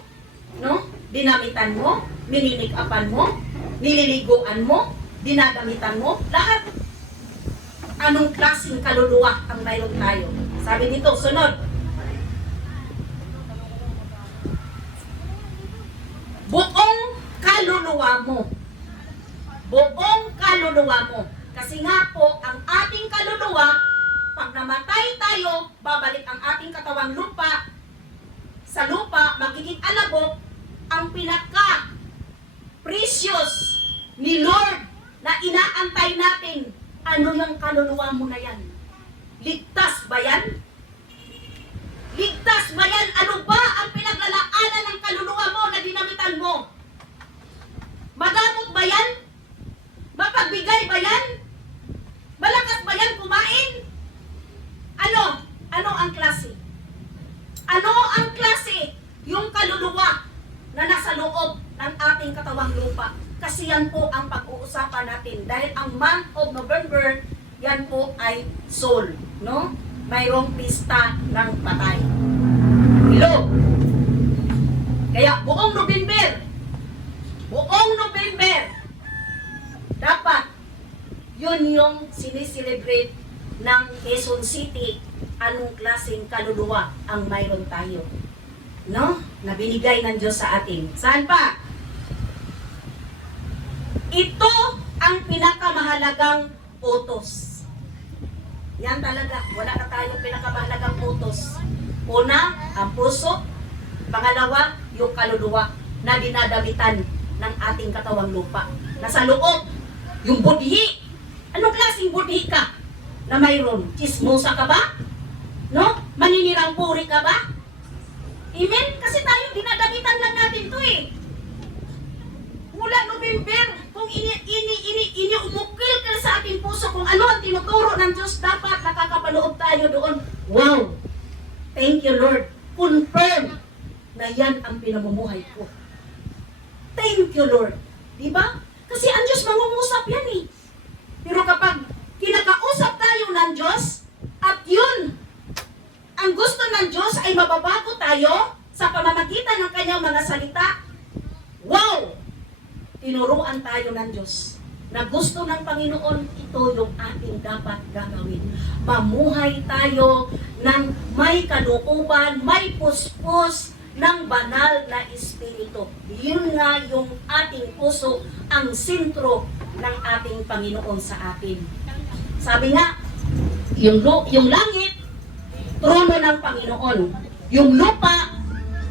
no? Dinamitan mo, minimikapan mo, nililiguan mo, dinadamitan mo, lahat. Anong klaseng kaluluwa ang mayroon tayo? Sabi dito, sunod. Buong kaluluwa mo. Buong kaluluwa mo. Kasi nga po, ang ating kaluluwa, pag namatay tayo, babalik ang ating katawang lupa. Sa lupa, magiging alabok ang pinaka-precious ni Lord na inaantay natin. Ano yung kaluluwa mo na yan? Ligtas ba yan? Ligtas ba yan? Ano ba ang pinaglalaanan ng kaluluwa mo na dinamitan mo? Magamot ba yan? Mapagbigay ba yan? Malakas ba yan kumain? Ano? Ano ang klase? Ano ang klase? Yung kaluluwa na nasa loob ng ating katawang lupa. Kasi yan po ang pag-uusapan natin. Dahil ang month of November, yan po ay soul. No? Mayroong pista ng patay. Hello? Kaya buong November, dapat yun yung sineselebrate ng Quezon City. Anong klaseng kaluluwa ang mayroon tayo, no? Na binigay ng Diyos sa atin. Saan pa? Ito ang pinakamahalagang utos. Yan talaga. Wala na tayong pinakamahalagang utos. Una, ang puso. Pangalawa, yung kaluluwa na dinadamitan ng ating katawang lupa. Nasa loob, yung budhi. Anong klaseng budhi ka na mayroon? Chismosa ka ba? No? Maninirang puri ka ba? Amen? Kasi tayo dinadamitan lang natin to eh. simula November, kung iniumukil ka sa ating puso kung ano ang tinuturo ng Diyos, dapat nakakapaloob tayo doon. Wow! Thank you, Lord. Confirm na yan ang pinamumuhay ko. Thank you, Lord. Diba? Kasi ang Diyos mangungusap yan eh. Pero kapag kinakausap tayo ng Diyos, at yun, ang gusto ng Diyos ay mababago tayo sa pamamagitan ng kanyang mga salita, wow! Tinuruan tayo ng Diyos na gusto ng Panginoon, ito yung ating dapat gagawin. Mamuhay tayo ng may kalukuban, may puspos ng banal na espiritu. Yun nga yung ating puso, ang sentro ng ating Panginoon sa atin. Sabi nga, yung langit, trono ng Panginoon. Yung lupa,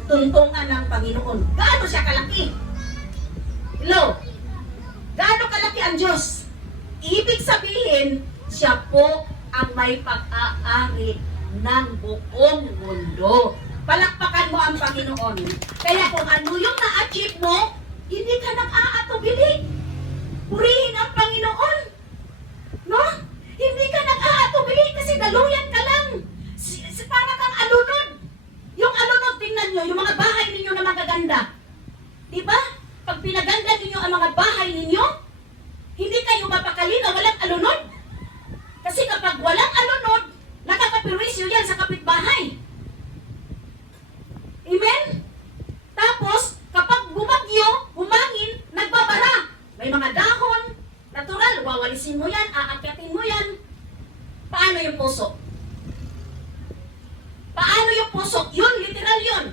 tuntungan ng Panginoon. Gaano siya kalaki? Hello? Gaano kalaki ang Diyos? Ibig sabihin, siya po ang may pag-aari ng buong mundo. Palakpakan mo ang Panginoon. Kaya kung ano yung na-achieve mo, hindi ka nag-aatubili. Purihin ang Panginoon. No? Hindi ka nag-aatubili kasi daluyan ka lang. Para kang alunod. Yung alunod, tingnan nyo, yung mga bahay ninyo na magaganda. Diba? Pag pinaganda ninyo ang mga bahay ninyo, hindi kayo mapakali na walang alunod. Kasi kapag walang alunod, nakakaperwisyo yan sa kapitbahay. Amen? Tapos, kapag bumagyo, humangin, nagbabara. May mga dahon, natural, wawalisin mo yan, aakyatin mo yan. Paano yung puso? Paano yung puso? Yun, literal yun.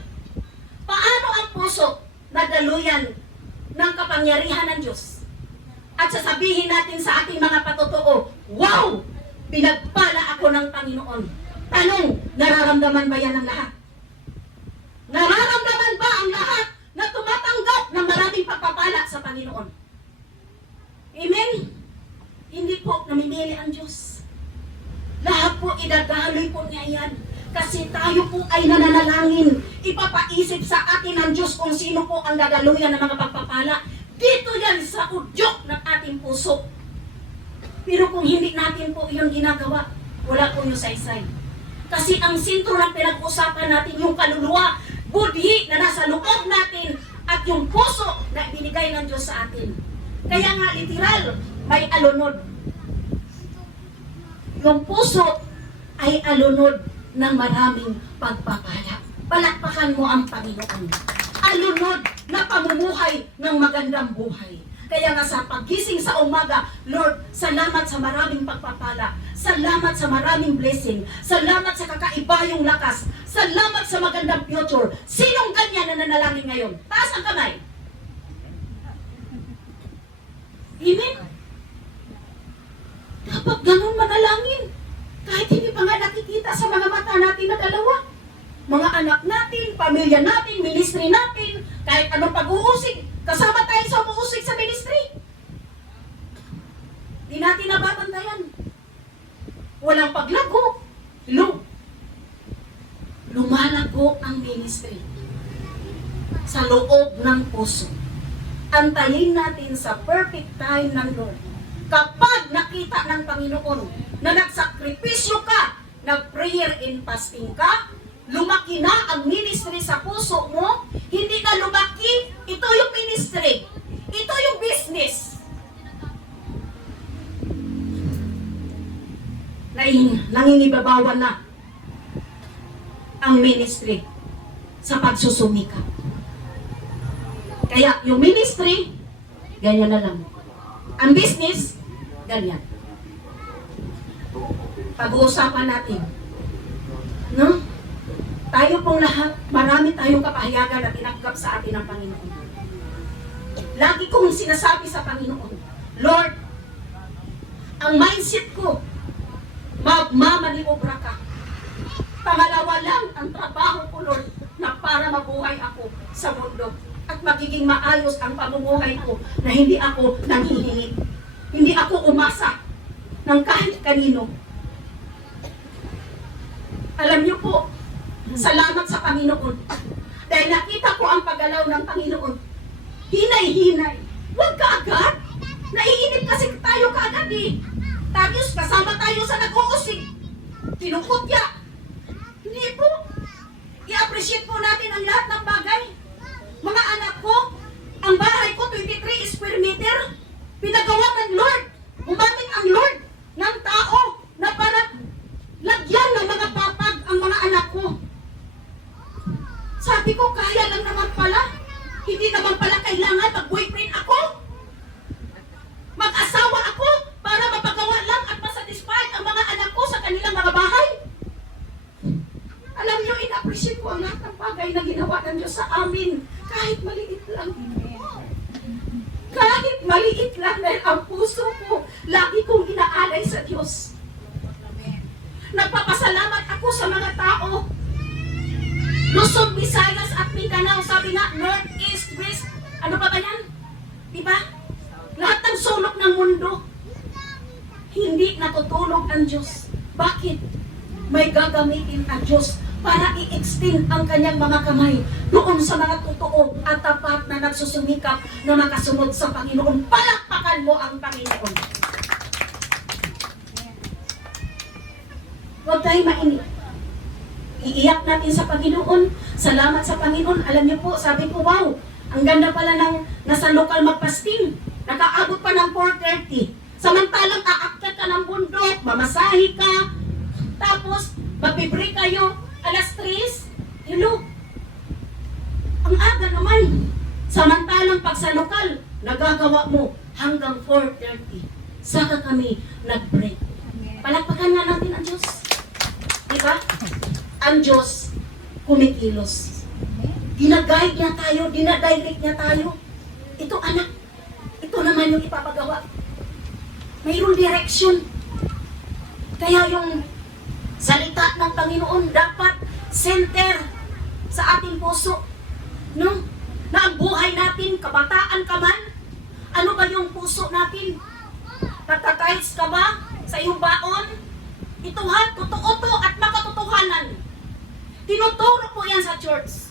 Paano ang puso na daluyan ng kapangyarihan ng Diyos? At sasabihin natin sa ating mga patotoo, wow! Pinagpala ako ng Panginoon. Tanong, nararamdaman ba yan ng lahat? Nararamdaman ba ang lahat na tumatanggap ng maraming pagpapala sa Panginoon? Amen? Hindi po namimili ang Diyos. Lahat po idadaloy po niya yan. Kasi tayo po ay nananalangin. Ipapaisip sa atin ng Diyos kung sino po ang dadaluyan ng mga pagpapala. Dito yan sa udyok ng ating puso. Pero kung hindi natin po iyon ginagawa, wala po yung saysay. Kasi ang sentro ng pinag-usapan natin, yung kaluluwa, budhi na nasa loob natin, at yung puso na binigay ng Diyos sa atin. Kaya nga literal, may alunod. Yung puso ay alunod ng maraming pagpapala. Palakpakan mo ang Panginoon. Alunod na pamumuhay ng magandang buhay. Kaya nga sa paggising sa umaga, Lord, salamat sa maraming pagpapala. Salamat sa maraming blessing. Salamat sa kakaibayong lakas. Salamat sa magandang future. Sinong ganyan na nanalangin ngayon? Taas ang kamay. Amen? Dapat ganun manalangin. Kahit hindi pa nga nakikita sa mga mata natin na dalawa. Mga anak natin, pamilya natin, ministry natin, kahit anong pag-uusig, kasama tayo sa umuusig sa ministry. Di natin nababantayan. Walang paglago. Lumalago ang ministry sa loob ng puso. Antayin natin sa perfect time ng Lord. Kapag nakita ng Panginoon na nagsakripisyo ka, nag-prayer and fasting ka, lumaki na ang ministry sa puso mo, hindi na lumaki, ito yung ministry, ito yung business. Nangingibabawan na ang ministry sa pagsusumikap. Kaya yung ministry, ganyan na lang. Ang business, ganyan. Pag-uusapan natin. No? Tayo pong lahat, marami tayong kapahayagan na tinanggap sa atin ng Panginoon. Lagi kong sinasabi sa Panginoon, Lord, ang mindset ko, magmamaniobra ka. Pangalawa lang ang trabaho ko, Lord, na para mabuhay ako sa mundo. At magiging maayos ang pamumuhay ko na hindi ako nanghihingi. Hindi ako umasa ng kahit kanino. Alam niyo po, salamat sa Panginoon. Dahil nakita ko ang paggalaw ng Panginoon. Hinay-hinay. Huwag ka agad. Naiinip kasi tayo kaagad eh. Tapos kasama tayo sa nag-uusig. Kinukutya. Hindi po. I-appreciate po natin ang lahat ng bagay. Mga anak ko, ang bahay ko 23 square meter. Pinagawa ng Lord. Gumamit ang Lord ng tao na para lagyan ng mga papag ang mga anak ko. Sabi ko, kaya lang naman pala. Hindi naman pala kailangan mag-boyfriend ako. Mag-asawa ako para mapagawa lang at masatisfy ang mga anak ko sa kanilang mga bahay. Alam niyo, in-appreciate ko ang lahat ng bagay na ginawa ng Diyos sa amin. Kahit maliit lang. Kahit maliit lang dahil ang puso ko, lagi kong inaalay sa Diyos. Nagpapasalamat ako sa mga tao. Luzon, Visayas at Mindanao, sabi nga, North, East, West, ano pa ba yan? Diba? Lahat ng sulok ng mundo, hindi natutulog ang Diyos. Bakit? May gagamitin ang Diyos para i-extend ang kanyang mga kamay doon sa mga totoo at tapat na nagsusumikap na makasunod sa Panginoon. Palakpakan mo ang Panginoon. Huwag tayo mainip. Iiyak natin sa Panginoon. Salamat sa Panginoon. Alam niyo po, sabi ko, wow, ang ganda pala ng nasa lokal magpasting. Nakaabot pa ng 4:30. Samantalang aakyat ka ng bundok, mamasahe ka, tapos magpibreak kayo, alas 3. Hello? Ang aga naman. Samantalang pag sa lokal, nagagawa mo hanggang 4:30. Saka kami nag-break. Palakpakan nga natin ang Diyos. Diba? Ang Diyos kumikilos. Ginaguide niya tayo, dinadirect niya tayo. Ito anak, ito naman yung ipapagawa. Mayroong direction. Kaya yung salita ng Panginoon dapat center sa ating puso. No? Na ang buhay natin, kabataan ka man, ano ba yung puso natin? Nagtatiles ka ba sa iyong baon? Ito ha, totoo to at makatotohanan. Tinuturo po yan sa church.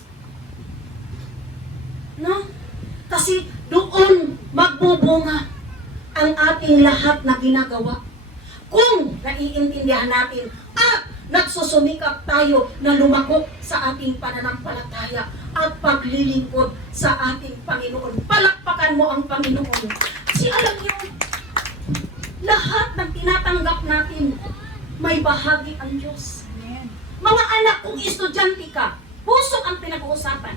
No? Kasi doon magbubunga ang ating lahat na ginagawa. Kung naiintindihan natin at nagsusumikap tayo na lumako sa ating pananampalataya at paglilingkod sa ating Panginoon. Palakpakan mo ang Panginoon. Kasi alam niyo, lahat ng tinatanggap natin, may bahagi ang Diyos. Mga anak, kung estudyante ka, puso ang pinag-uusapan.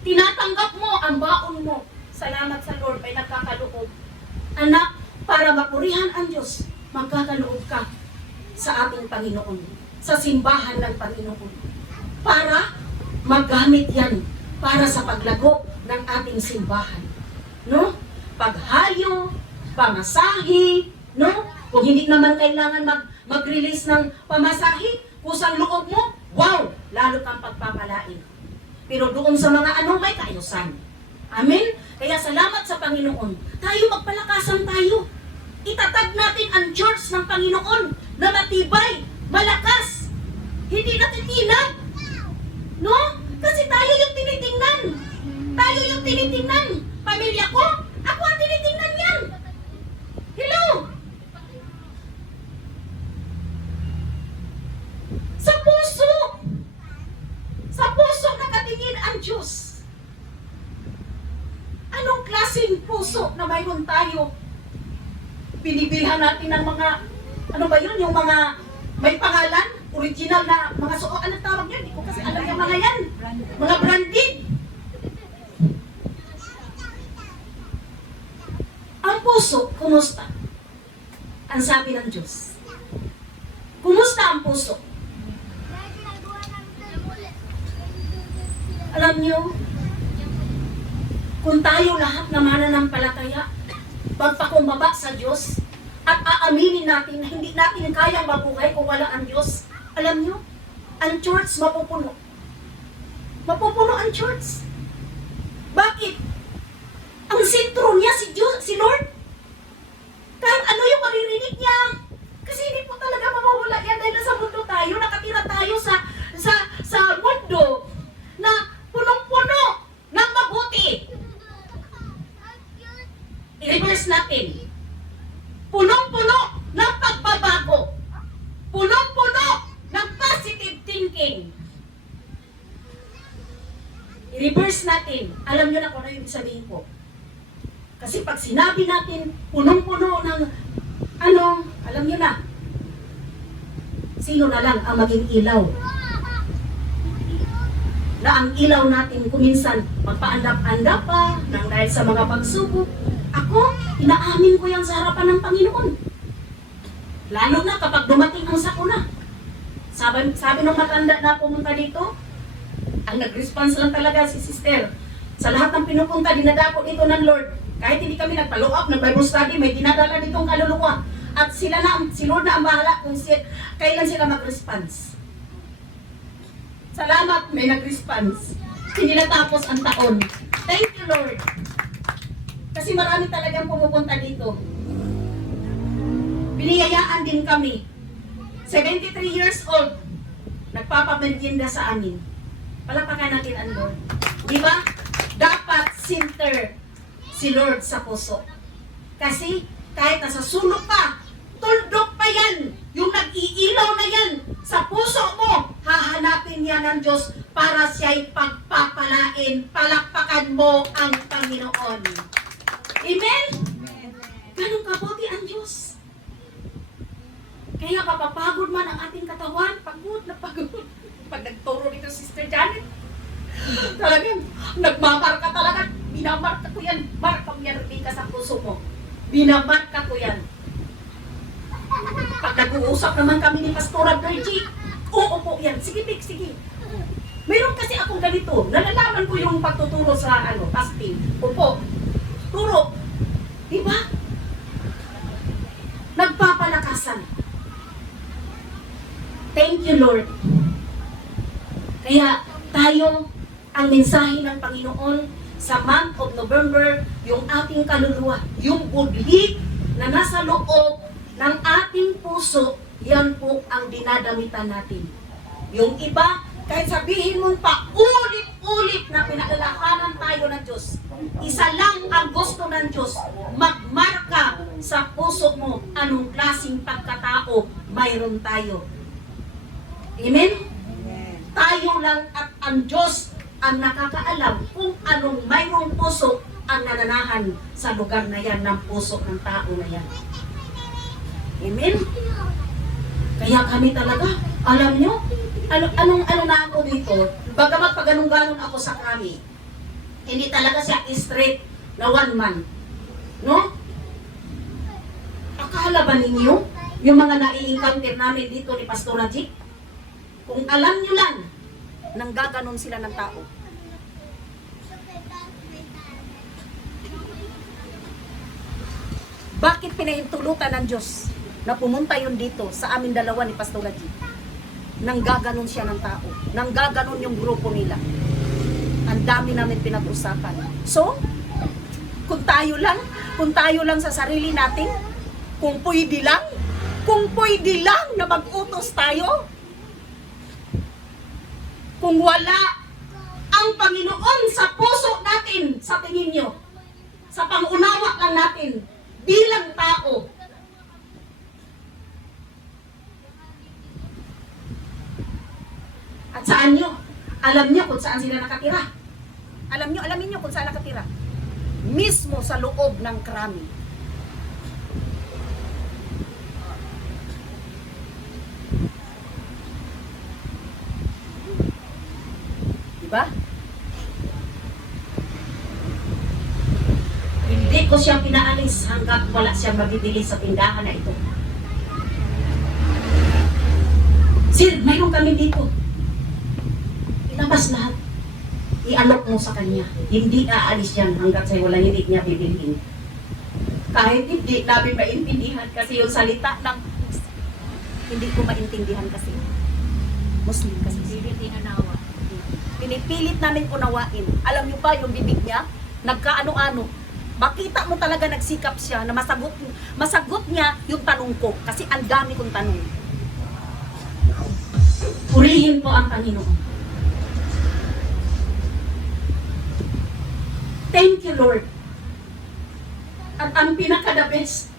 Tinatanggap mo ang baon mo. Salamat sa Lord, may nagkakaloob. Anak, para mapurihan ang Diyos, magkakaloob ka sa ating Panginoon, sa simbahan ng Panginoon. Para magamit yan para sa paglago ng ating simbahan. No? Paghayo, pamasahe, no? Kung hindi naman kailangan mag-release ng pamasahe, kusang loob mo, wow, lalo kang pagpapalain. Pero doon sa mga may kaayusan. Amen? Kaya salamat sa Panginoon. Tayo magpalakasan tayo. Itatag natin ang church ng Panginoon na matibay, malakas, hindi natitinag. No? Kasi tayo yung tinitingnan. Tayo yung tinitingnan. Pamilya ko, ako ang tinitingnan yan. Hello? Sa puso nakatingin ang Diyos. Anong klaseng puso na mayroon tayo? Binibilhan natin ng mga, ano ba yun, yung mga may pangalan, original na mga suot, anong tawag yan? Hindi ko kasi alam yung mga yan. Mga branded. Ang puso, kumusta? Ang sabi ng Diyos. Kumusta ang puso? Alam niyo, kung tayo lahat na mananampalataya, magpakumbaba sa Diyos, at aaminin natin na hindi natin kayang mabuhay kung wala ang Diyos, alam niyo, ang church mapupuno. Mapupuno ang church. Bakit? Ang sentro niya si Diyos, si Lord. Kahit ano yung maririnig niya. Kasi hindi po talaga mawawala yan dahil nasa mundo tayo, nakatira tayo sa mundo na punong-puno ng mabuti. I-reverse natin. Punong-puno ng pagbabago. Punong-puno ng positive thinking. I-reverse natin. Alam nyo na kung ano yung sabihin ko. Kasi pag sinabi natin, punong-puno ng alam nyo na, sino na lang ang maging ilaw? Na ang ilaw natin kuminsan magpaandap-andap pa nang dahil sa mga pagsubok. Ako, inaamin ko yan sa harapan ng Panginoon. Lalo na kapag dumating ang sakuna. Sabi nung matanda na pumunta dito, ang nag-response lang talaga si sister. Sa lahat ng pinupunta, dinadako dito ng Lord. Kahit hindi kami nag-follow up ng Bible study, may dinadala ditong kaluluwa. At si Lord na ang bahala kung kailan sila mag-response. Salamat, may nag-response. Hindi natapos ang taon. Thank you, Lord. Kasi marami talagang pumupunta dito. Biniyayaan din kami. 73 years old, nagpapamerienda sa amin. Palapakan natin ang Lord. Di ba? Dapat center si Lord sa puso. Kasi kahit nasa sulok ka, tuldok pa yan. Yung nag-iilaw na yan sa puso mo, hahanapin yan ng Diyos para siya'y pagpapalain. Palakpakan mo ang Panginoon. Amen? Ganun kabuti ang Diyos. Kaya kapapagod man ang ating katawan, pagod na pagod. Pag nagturo dito Sister Janet, talagang nagmamarka talaga. Binamarka ko yan. Marka mo yan, Rebecca, sa puso mo. Binamarka ko yan. Pag nag-uusap naman kami ni Pastora Bergie, oo po yan. Sige, Vic, sige. Meron kasi akong ganito. Nalalaman ko yung pagtuturo sa fasting. Opo. Turo. Diba? Nagpapalakasan. Thank you, Lord. Kaya tayo, ang mensahe ng Panginoon sa month of November, yung ating kaluluwa, yung budlit na nasa loob ng ating puso, yan po ang dinadamitan natin. Yung iba, kahit sabihin mong paulit-ulit na pinaalalahanan tayo ng Diyos, isa lang ang gusto ng Diyos, magmarka sa puso mo anong klaseng pagkatao mayroon tayo. Amen? Tayo lang at ang Diyos ang nakakaalam kung anong mayroong puso ang nananahan sa lugar na yan ng puso ng tao na yan. Amen? Kaya kami talaga, alam nyo, anong na ako dito, bagamat pag ganun ako sa kami, hindi talaga siya straight na one man. No? Akala ba ninyo, yung mga nai-encounter namin dito ni Pastora G, kung alam nyo lang, nanggaganon sila ng tao. Bakit pinahintulutan ng Diyos na pumunta yun dito sa amin dalawa ni Pastora G? Nanggaganon siya ng tao. Nanggaganon yung grupo nila. Ang dami namin pinag-usapan. So, kung tayo lang sa sarili natin, kung pwede lang na mag-utos tayo, kung wala ang Panginoon sa puso natin, sa tingin nyo, sa pangunawa lang natin, bilang tao, at saan nyo? Alam nyo kung saan sila nakatira. Alamin nyo kung saan nakatira. Mismo sa loob ng krami. Diba? Hindi ko siya pinaalis hanggat wala siyang mabibili sa tindahan na ito. Sir, mayroon kami dito. Ilabas lahat. I-alok mo sa kanya. Hindi aalis yan hanggat sa'yo wala hindi niya bibilhin. Kahit hindi namin maintindihan kasi yung salita ng hindi ko maintindihan kasi. Muslim kasi. Pinipilit namin unawain. Alam niyo pa yung bibig niya? Nagkaano-ano. Makita mo talaga nagsikap siya na masagot niya yung tanong ko. Kasi ang dami kong tanong. Purihin po ang Panginoon. Thank you, Lord. At ang pinaka-the best,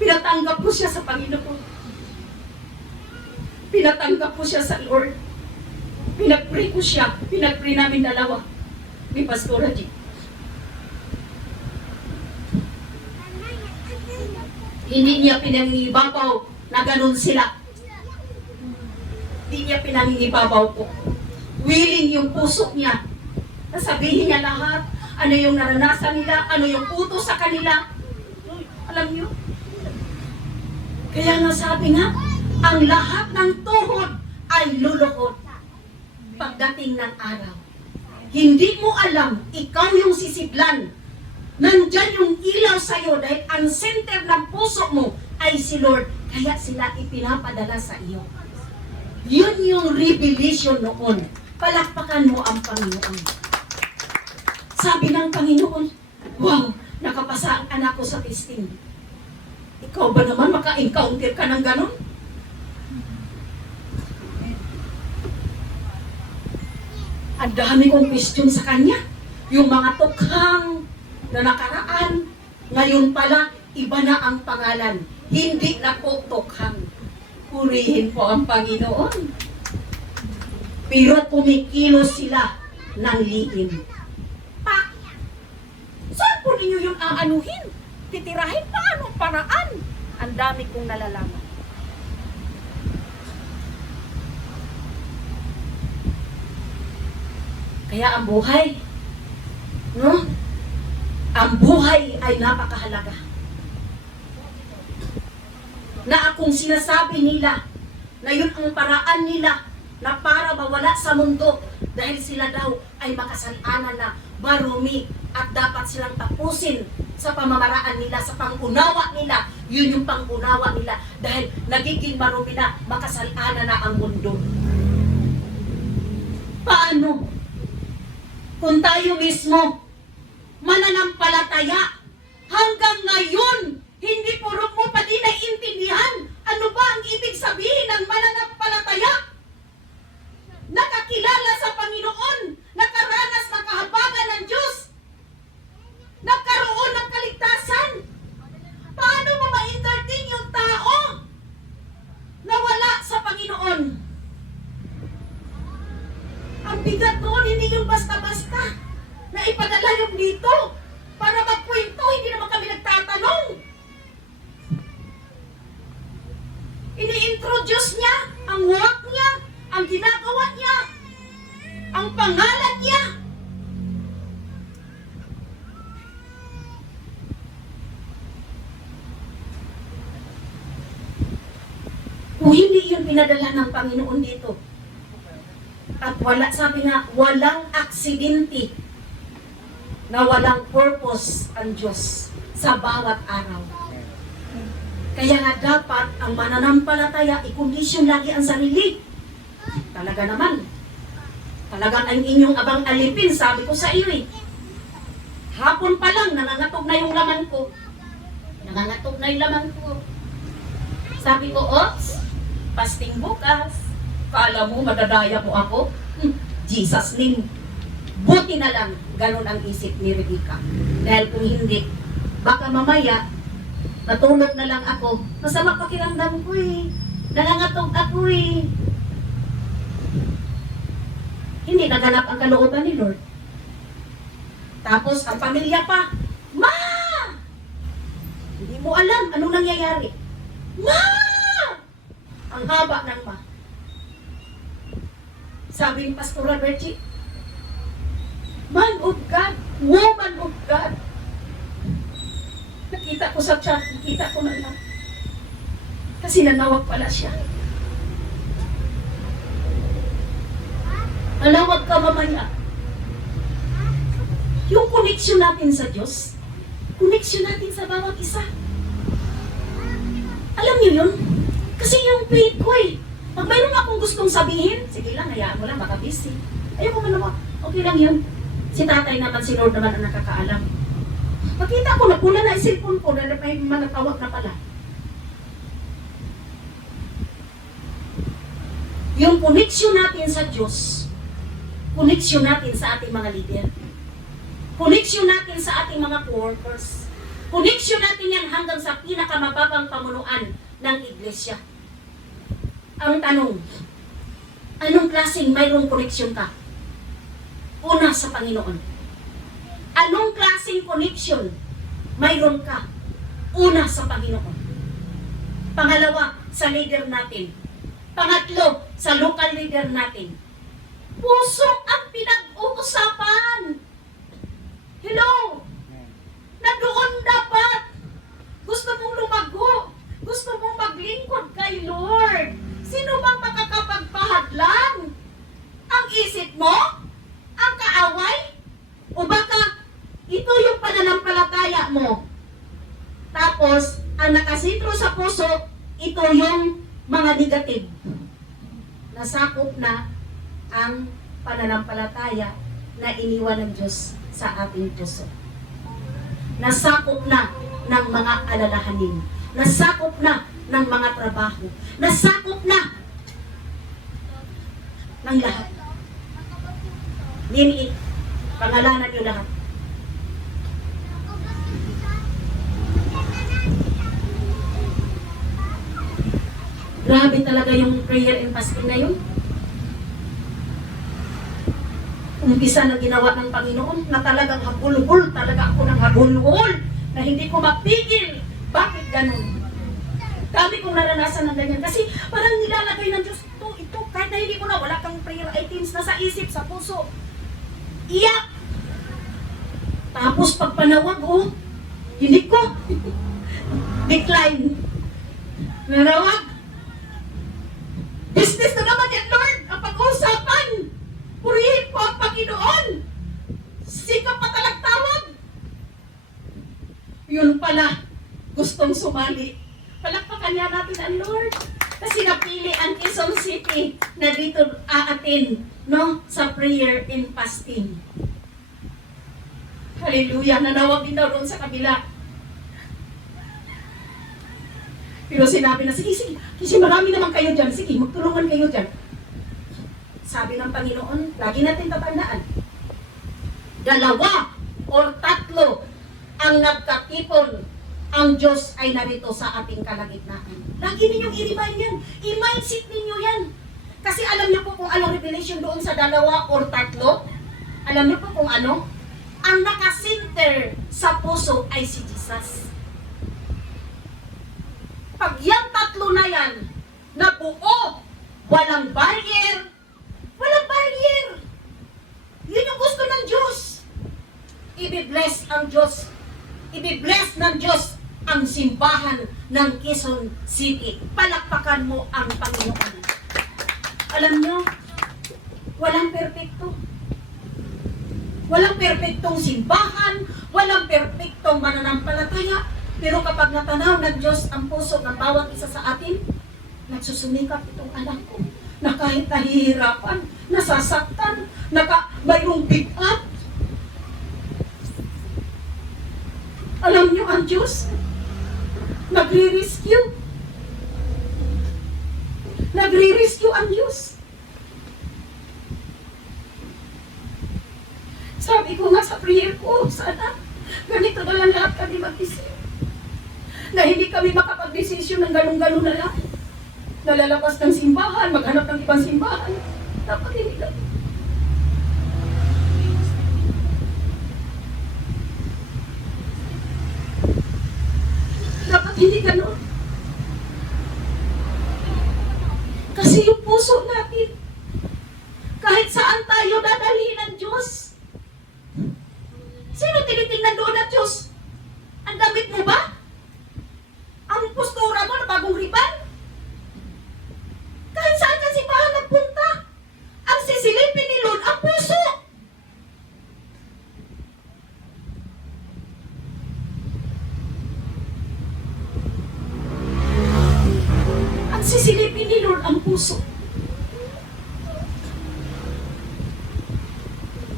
pinatanggap ko siya sa Panginoon. Pinatanggap ko siya sa Lord. Pinag-pray ko siya. Pinag-pray namin dalawa ni Pastora G. Hindi niya pinangingibabaw na ganun sila. Hindi niya pinangingibabaw ko. Willing yung puso niya. Nasabihin niya lahat. Ano yung naranasan nila. Ano yung utos sa kanila. Alam niyo? Kaya nga sabi nga, ang lahat ng tuhod ay luluhod pagdating ng araw. Hindi mo alam, ikaw yung sisidlan. Nandyan yung ilaw sa'yo dahil ang center ng puso mo ay si Lord. Kaya sila ipinapadala sa iyo. Yun yung revelation noon. Palakpakan mo ang Panginoon. Sabi ng Panginoon, wow, nakapasa ang anak ko sa testing. Ikaw ba naman maka-encounter ka ng ganon? Ang dami kong question sa kanya. Yung mga tukhang na nakaraan, ngayon pala, iba na ang pangalan. Hindi na po tukhang. Purihin po ang Panginoon. Pero kumikilos sila ng liim. Pa! Saan po ninyo yung aanuhin? Titirahin pa anong paraan? Ang dami kong nalalaman. Kaya ang buhay, no? Ang buhay ay napakahalaga. Na akong sinasabi nila na yun ang paraan nila na para mawala sa mundo dahil sila daw ay makasalanan na marumi at dapat silang tapusin sa pamamaraan nila, sa pangunawa nila. Yun yung pangunawa nila dahil nagiging marumi na, makasalanan na ang mundo. Paano? Kung tayo mismo mananampalataya hanggang ngayon, hindi puro mo pa din naiintindihan ano ba ang ibig sabihin ng mananampalataya? Nakakilala sa Panginoon, nakaranas ng kahabagan ng Diyos, nagkaroon ng kaligtasan. Paano mo ma-entertain yung tao na wala sa Panginoon? Ang bigat doon, hindi yung basta-basta na ipadala yung dito para magkwento, hindi naman kami nagtatanong. Ini-introduce niya ang work niya, ang ginagawa niya, ang pangalan niya. Kung hindi yun pinadala ng Panginoon dito, at wala, sabi nga, walang aksidente na walang purpose ang Diyos sa bawat araw. Kaya nga dapat ang mananampalataya, ikondisyon lagi ang sarili. Talaga naman. Talagang ang inyong abang alipin, sabi ko sa iyo eh. Hapon pa lang, nangangatog na yung laman ko. Nangangatog na yung laman ko. Sabi ko, oops, fasting bukas. Kala mo, madadaya mo ako? Jesus name. Buti na lang, ganun ang isip ni Rebecca. Dahil kung hindi, baka mamaya, natulog na lang ako. Masama pakiramdam ko eh. Nangangatog ako eh. Hindi naganap ang kalooban ni Lord. Tapos, ang pamilya pa, Ma! Hindi mo alam anong nangyayari. Ma! Ang haba ng ma. Sabi ni Pastora Bertie, Man of God, woman of God. Nakita ko sa chat, nakita ko na lang. Kasi nanawag pala siya. Nanawag ka mamaya. Yung connection natin sa Diyos, connection natin sa bawat isa. Alam niyo yun? Kasi yung faith ko eh. Pag mayroon akong gustong sabihin, sige lang, hayaan mo lang, baka busy. Ayoko man naman, okay lang yun. Si tatay naman, si Lord naman ang nakakaalam. Makita ko na pula na yung cellphone ko na may mga tawag na pala. Yung connection natin sa Diyos, connection natin sa ating mga leader. Koneksyon natin sa ating mga co-workers. Koneksyon natin yan hanggang sa pinakamababang pamunuan ng iglesia. Ang tanong, anong klaseng mayroong koneksyon ka? Una sa Panginoon. Anong klaseng koneksyon mayroon ka? Una sa Panginoon. Pangalawa, sa leader natin. Pangatlo, sa local leader natin. Puso ang pinag-uusapan. Hello? Nandoon dapat. Gusto mong lumago. Gusto mong maglingkod kay Lord. Sino bang makakapagpahadlang? Ang isip mo? Ang kaaway? O baka ito yung pananampalataya mo? Tapos, ang nakasitro sa puso, ito yung mga negative. Nasakop na ang pananampalataya na iniwan ng Diyos sa ating puso. Nasakop na ng mga alalahanin. Nasakop na ng mga trabaho. Nasakop na ng lahat. Nini, pangalanan niyo lahat. Grabe talaga yung prayer and fasting na yun. Umpisa na ginawa ng Panginoon na talagang habulhul, talaga ako ng habulhul na hindi ko mapigil. Bakit ganun? Dami kong naranasan ng ganyan kasi parang nilalagay ng Diyos ito, kahit na hindi ko na, wala kang prayer items na sa isip, sa puso. Iyak! Tapos pag panawag, hindi ko. Decline. Nanawag. Business na naman yan, Lord, ang pag-uusapan. Purihin po ang Panginoon. Sikap patalag tawag. Yun pala, gustong sumali. Palakpakan niya natin ang Lord. Kasi napili ang Quezon City na dito aatin, no, sa prayer and fasting. Hallelujah. Nanawag din daw doon sa kabila. Pero sinabi na, sige, kasi marami naman kayo dyan. Sige, magtulungan kayo dyan. Sabi ng Panginoon, lagi natin tatandaan. 2 o 3 ang nagkatipon, ang Diyos ay narito sa ating kalagitnaan. Lagi ninyong i-remind yan. I-mindset ninyo yan. Kasi alam niyo po kung anong revelation doon sa 2 o 3? Alam niyo po kung ano? Ang nakasinter sa puso ay si Jesus. Pag yung 3 na yan, na buo, walang barrier, yun yung gusto ng Diyos. Ibi-bless ang Diyos. Ibi-bless ng Diyos ang simbahan ng Quezon City. Palakpakan mo ang Panginoon. Alam nyo, walang perpekto. Walang perpektong simbahan, walang perpektong mananampalataya. Pero kapag natanaw ng Diyos ang puso ng bawat isa sa atin, nagsusumikap itong anak ko na kahit nahihirapan, nasasaktan, mayroong bigat. Alam niyo ang Diyos, nagre-rescue. Nagre-rescue ang Diyos. Sabi ko nga sa prayer ko, sana ganito na lang lahat kami mag-isip. Na hindi kami makapag-desisyon ng galong-galong na lang. Nalalabas ng simbahan, maghanap ng ibang simbahan. Dapat hindi lang. Dapat hindi ganun. Kasi yung puso natin, kahit saan tayo dadalhin ng Diyos. Sino tinitingnan doon ng Diyos? Ang damit mo ba? Ang postura mo na bagong riban? Kahit saan ka simbahan nagpunta, ang sisilipin ni Lord ang puso. Ang sisilipin ni Lord ang puso.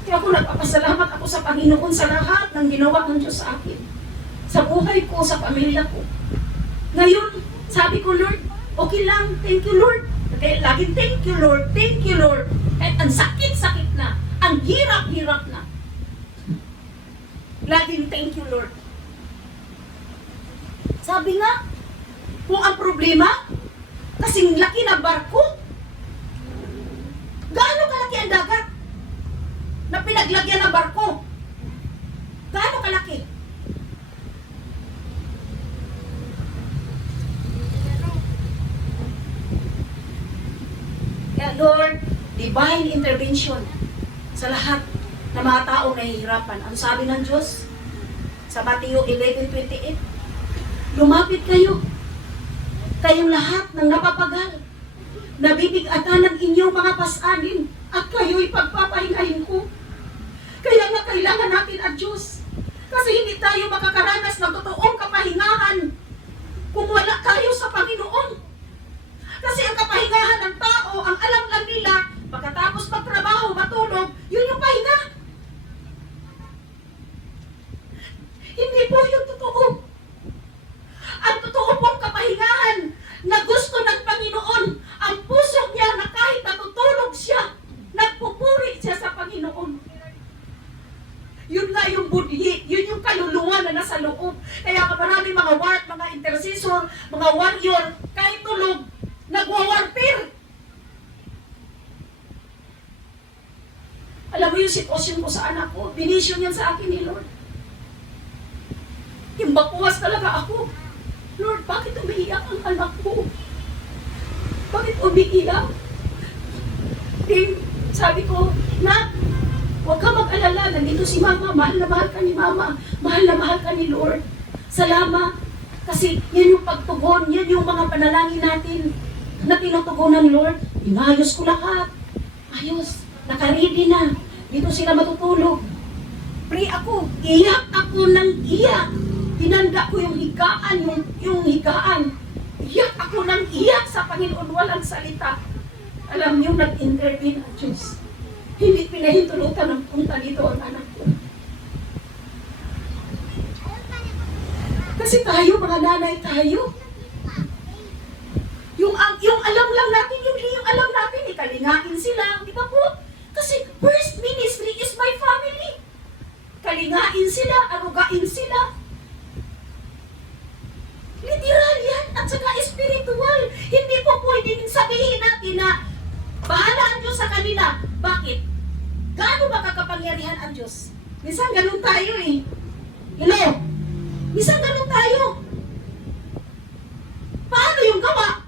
Kaya ako nagpapasalamat ako sa Panginoon sa lahat ng ginawa ng Diyos sa akin. Sa buhay ko, sa pamilya ko. Ngayon, sabi ko, Lord, okay lang, thank you, Lord. Kaya laging thank you, Lord, thank you, Lord. Kahit ang sakit-sakit na, ang hirap-hirap na. Laging thank you, Lord. Sabi nga, kung ang problema, kasing laki ng barko, gaano kalaki ang dagat na pinaglagyan ng barko? Gaano kalaki? Kaya Lord, divine intervention sa lahat ng mga taong nahihirapan. Ang sabi ng Diyos sa Mateo 11:28, lumapit kayo, kayong lahat ng napapagal, nabibigatan ng inyong mga pasanin, at kayo'y pagpapahingahin ko. Kaya nga kailangan natin ang Diyos. Kasi hindi tayo makakaranas ng totoong kapahingahan kung wala tayo sa Panginoon. Kasi ang kapahingahan ng tao, ang alam lang nila, pagkatapos magtrabaho, matulog, yun yung pahinga. Hindi po yung totoo. Ang totoo pong kapahingahan na gusto ng Panginoon, ang puso niya na kahit natutulog siya, nagpupuri siya sa Panginoon. Yun nga yung budhi, yun yung kaluluwa na nasa loob. Kaya marami mga mga intercessor, mga warrior, kahit tulog, nagwa-warfare. Alam mo yung sitwasyon ko sa anak ko, binisyon yan sa akin ni Lord. Himbakuwas talaga ako. Lord, bakit umiiyak ang anak ko? Bakit umiiyak? Then, sabi ko, Nak, huwag ka mag-alala, nandito si Mama, mahal na mahal ka ni Mama, mahal na mahal ka ni Lord. Salamat, kasi yan yung pagtugon, yan yung mga panalangin natin na tinutugon ng Lord. Inayos ko lahat. Ayos, nakaready na. Dito sila matutulog. Pray ako, iyak ako ng iyak. Tinanda ko yung higaan, yung higaan. Iyak ako ng iyak sa Panginoon, walang salita. Alam niyo, nag-intervene ang Diyos. Hindi pinahintulutan ng punta dito ang anak ko. Kasi tayo, mga nanay tayo. Yung alam lang natin, yung alam natin, ikalingain sila, di ba po? Kasi first ministry is my family. Kalingain sila, arugain sila. Literal yan, at saka spiritual. Hindi po pwedeng sabihin natin na bahala ang Diyos sa kanila. Bakit? Gaano ba kakapangyarihan ang Diyos? Minsan ganun tayo eh. Hello? Minsan ganun tayo. Paano yung gawa?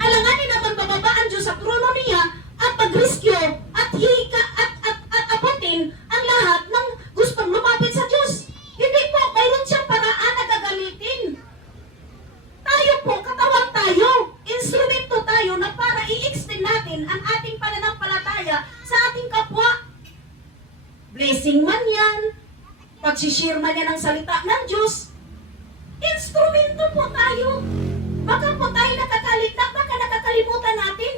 Alanganin naman bababa ang Diyos sa trono niya at pag-riskyo at abutin ang lahat ng gustong lumapit sa Diyos. Hindi po, mayroon siyang paraan na gagalitin. Tayo po, katawan tayo, instrumento tayo na para i-extend natin ang ating pananampalataya sa ating kapwa. Blessing man yan, pagsishare man yan ng salita ng Diyos, instrumento po tayo. Baka po tayo baka nakakalimutan natin.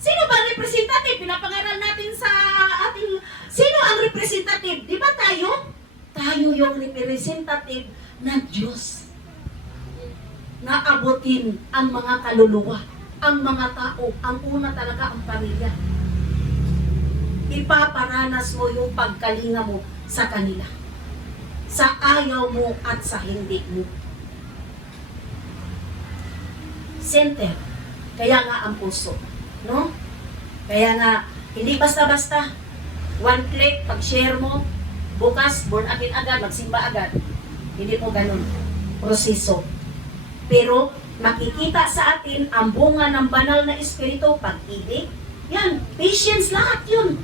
Sino ba ang representative? Pinapangaral natin sa ating, sino ang representative? Di ba tayo? Tayo yung representative ng Diyos. Naabutin ang mga kaluluwa, ang mga tao, ang una talaga ang pamilya. Ipaparanas mo yung pagkalinga mo sa kanila. Sa ayaw mo at sa hindi mo. Center. Kaya nga ang puso. No? Kaya nga, hindi basta-basta. One click, pag-share mo, bukas, born again agad, magsimba agad. Hindi po ganun. Proseso. Pero, makikita sa atin ang bunga ng banal na espiritu, pag-ibig. Yan, patience, lahat yun.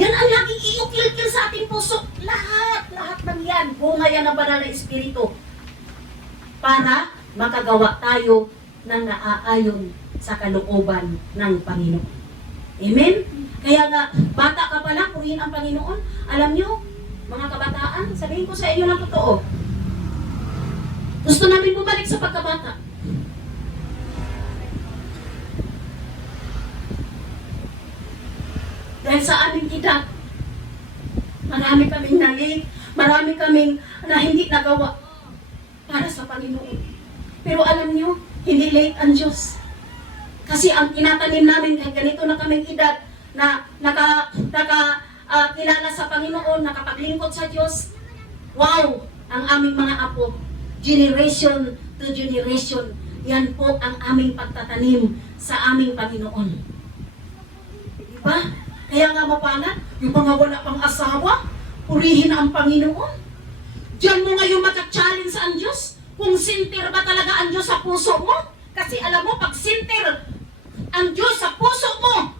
Yan ang laging iukil-kil sa ating puso. Lahat ng yan. Bunga yan ng banal na espiritu. Para makagawa tayo ng naaayon sa kalooban ng Panginoon. Amen? Kaya nga, bata ka pa lang, purihin ang Panginoon. Alam nyo, mga kabataan, sabihin ko sa inyo ng totoo. Gusto namin bumalik sa pagkabata. Dahil sa aming edad, marami kaming nalate, marami kaming na hindi nagawa para sa Panginoon. Pero alam nyo, hindi late ang Diyos. Kasi ang tinatanim namin, kahit ganito na kaming edad, na kilala sa Panginoon, nakapaglingkod sa Diyos. Wow! Ang aming mga apo, generation to generation, yan po ang aming pagtatanim sa aming Panginoon. Diba? Kaya nga mapalad, yung mga wala pang asawa, purihin ang Panginoon. Diyan mo ngayon maka-challenge sa ang Diyos, kung sinter ba talaga ang Diyos sa puso mo. Kasi alam mo, pag sinter ang Diyos sa puso mo,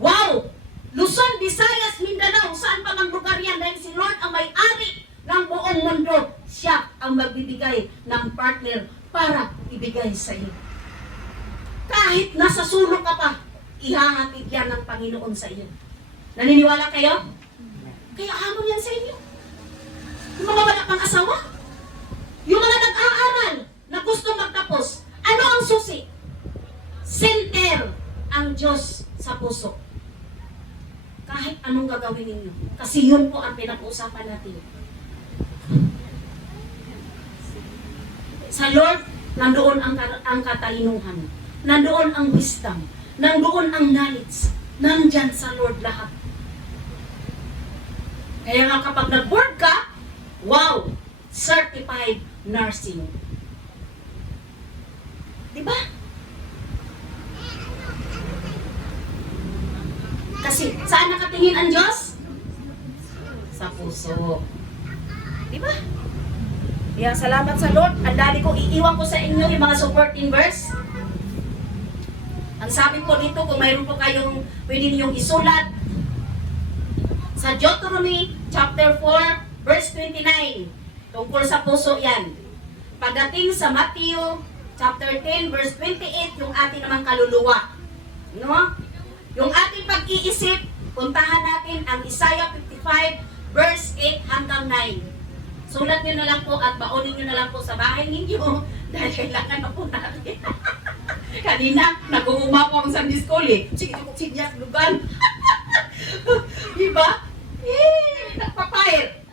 wow! Luzon, Visayas, Mindanao, saan pa mang lugar yan, dahil si Lord ang may-ari ng buong mundo, siya ang magbibigay ng partner para ibigay sa iyo. Kahit nasa sulok ka pa, ihahatid yan ng Panginoon sa iyo. Naniniwala kayo? Kaya hamon yan sa inyo. Yung mga wala pang asawa, yung mga nag-aaral na gusto magtapos, ano ang susi? Center ang Diyos sa puso. Kahit anong gagawin ninyo. Kasi yun po ang pinag-uusapan natin. Sa Lord, nandoon ang katalinuhan. Nandoon ang wisdom. Nandoon ang knowledge. Nandyan sa Lord lahat. Kaya nga kapag nag-board ka, wow! Certified nursing. Diba? Kasi saan nakatingin ang Diyos? Sa puso. Diba? Kaya salamat sa Lord. Ang dali ko, iiwan ko sa inyo yung mga supporting verse. Ang sabi ko dito, kung mayroon po kayong pwede ninyong isulat, sa Deuteronomy chapter 4, verse 29. Tungkol sa puso yan. Pagdating sa Matthew chapter 10, verse 28, yung ating namang kaluluwa. No? Yung ating pag-iisip, puntahan natin ang Isaiah 55, verse 8 hanggang 9. Sulat nyo na lang po at baunin nyo na lang po sa bahay ninyo dahil kailangan na po natin. Kanina, nag-uuma po ang Sunday School eh. Sige, sinyas lugan. Diba? Nagpapair.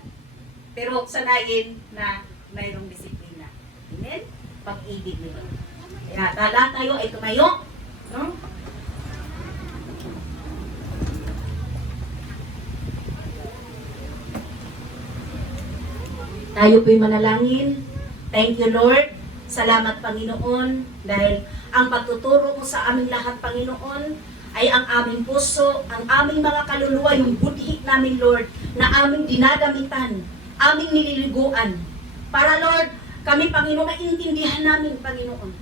Pero sanayin na mayroong disiplina. Amen? Pag-ibig nila. Kaya tala tayo ay tumayo. No? Tayo po'y manalangin. Thank you, Lord. Salamat, Panginoon, dahil ang pagtuturo mo sa aming lahat, Panginoon, ay ang aming puso, ang aming mga kaluluwa, yung budhi namin, Lord, na aming dinadamitan, aming nililiguan. Para, Lord, kami, Panginoon, maintindihan namin, Panginoon,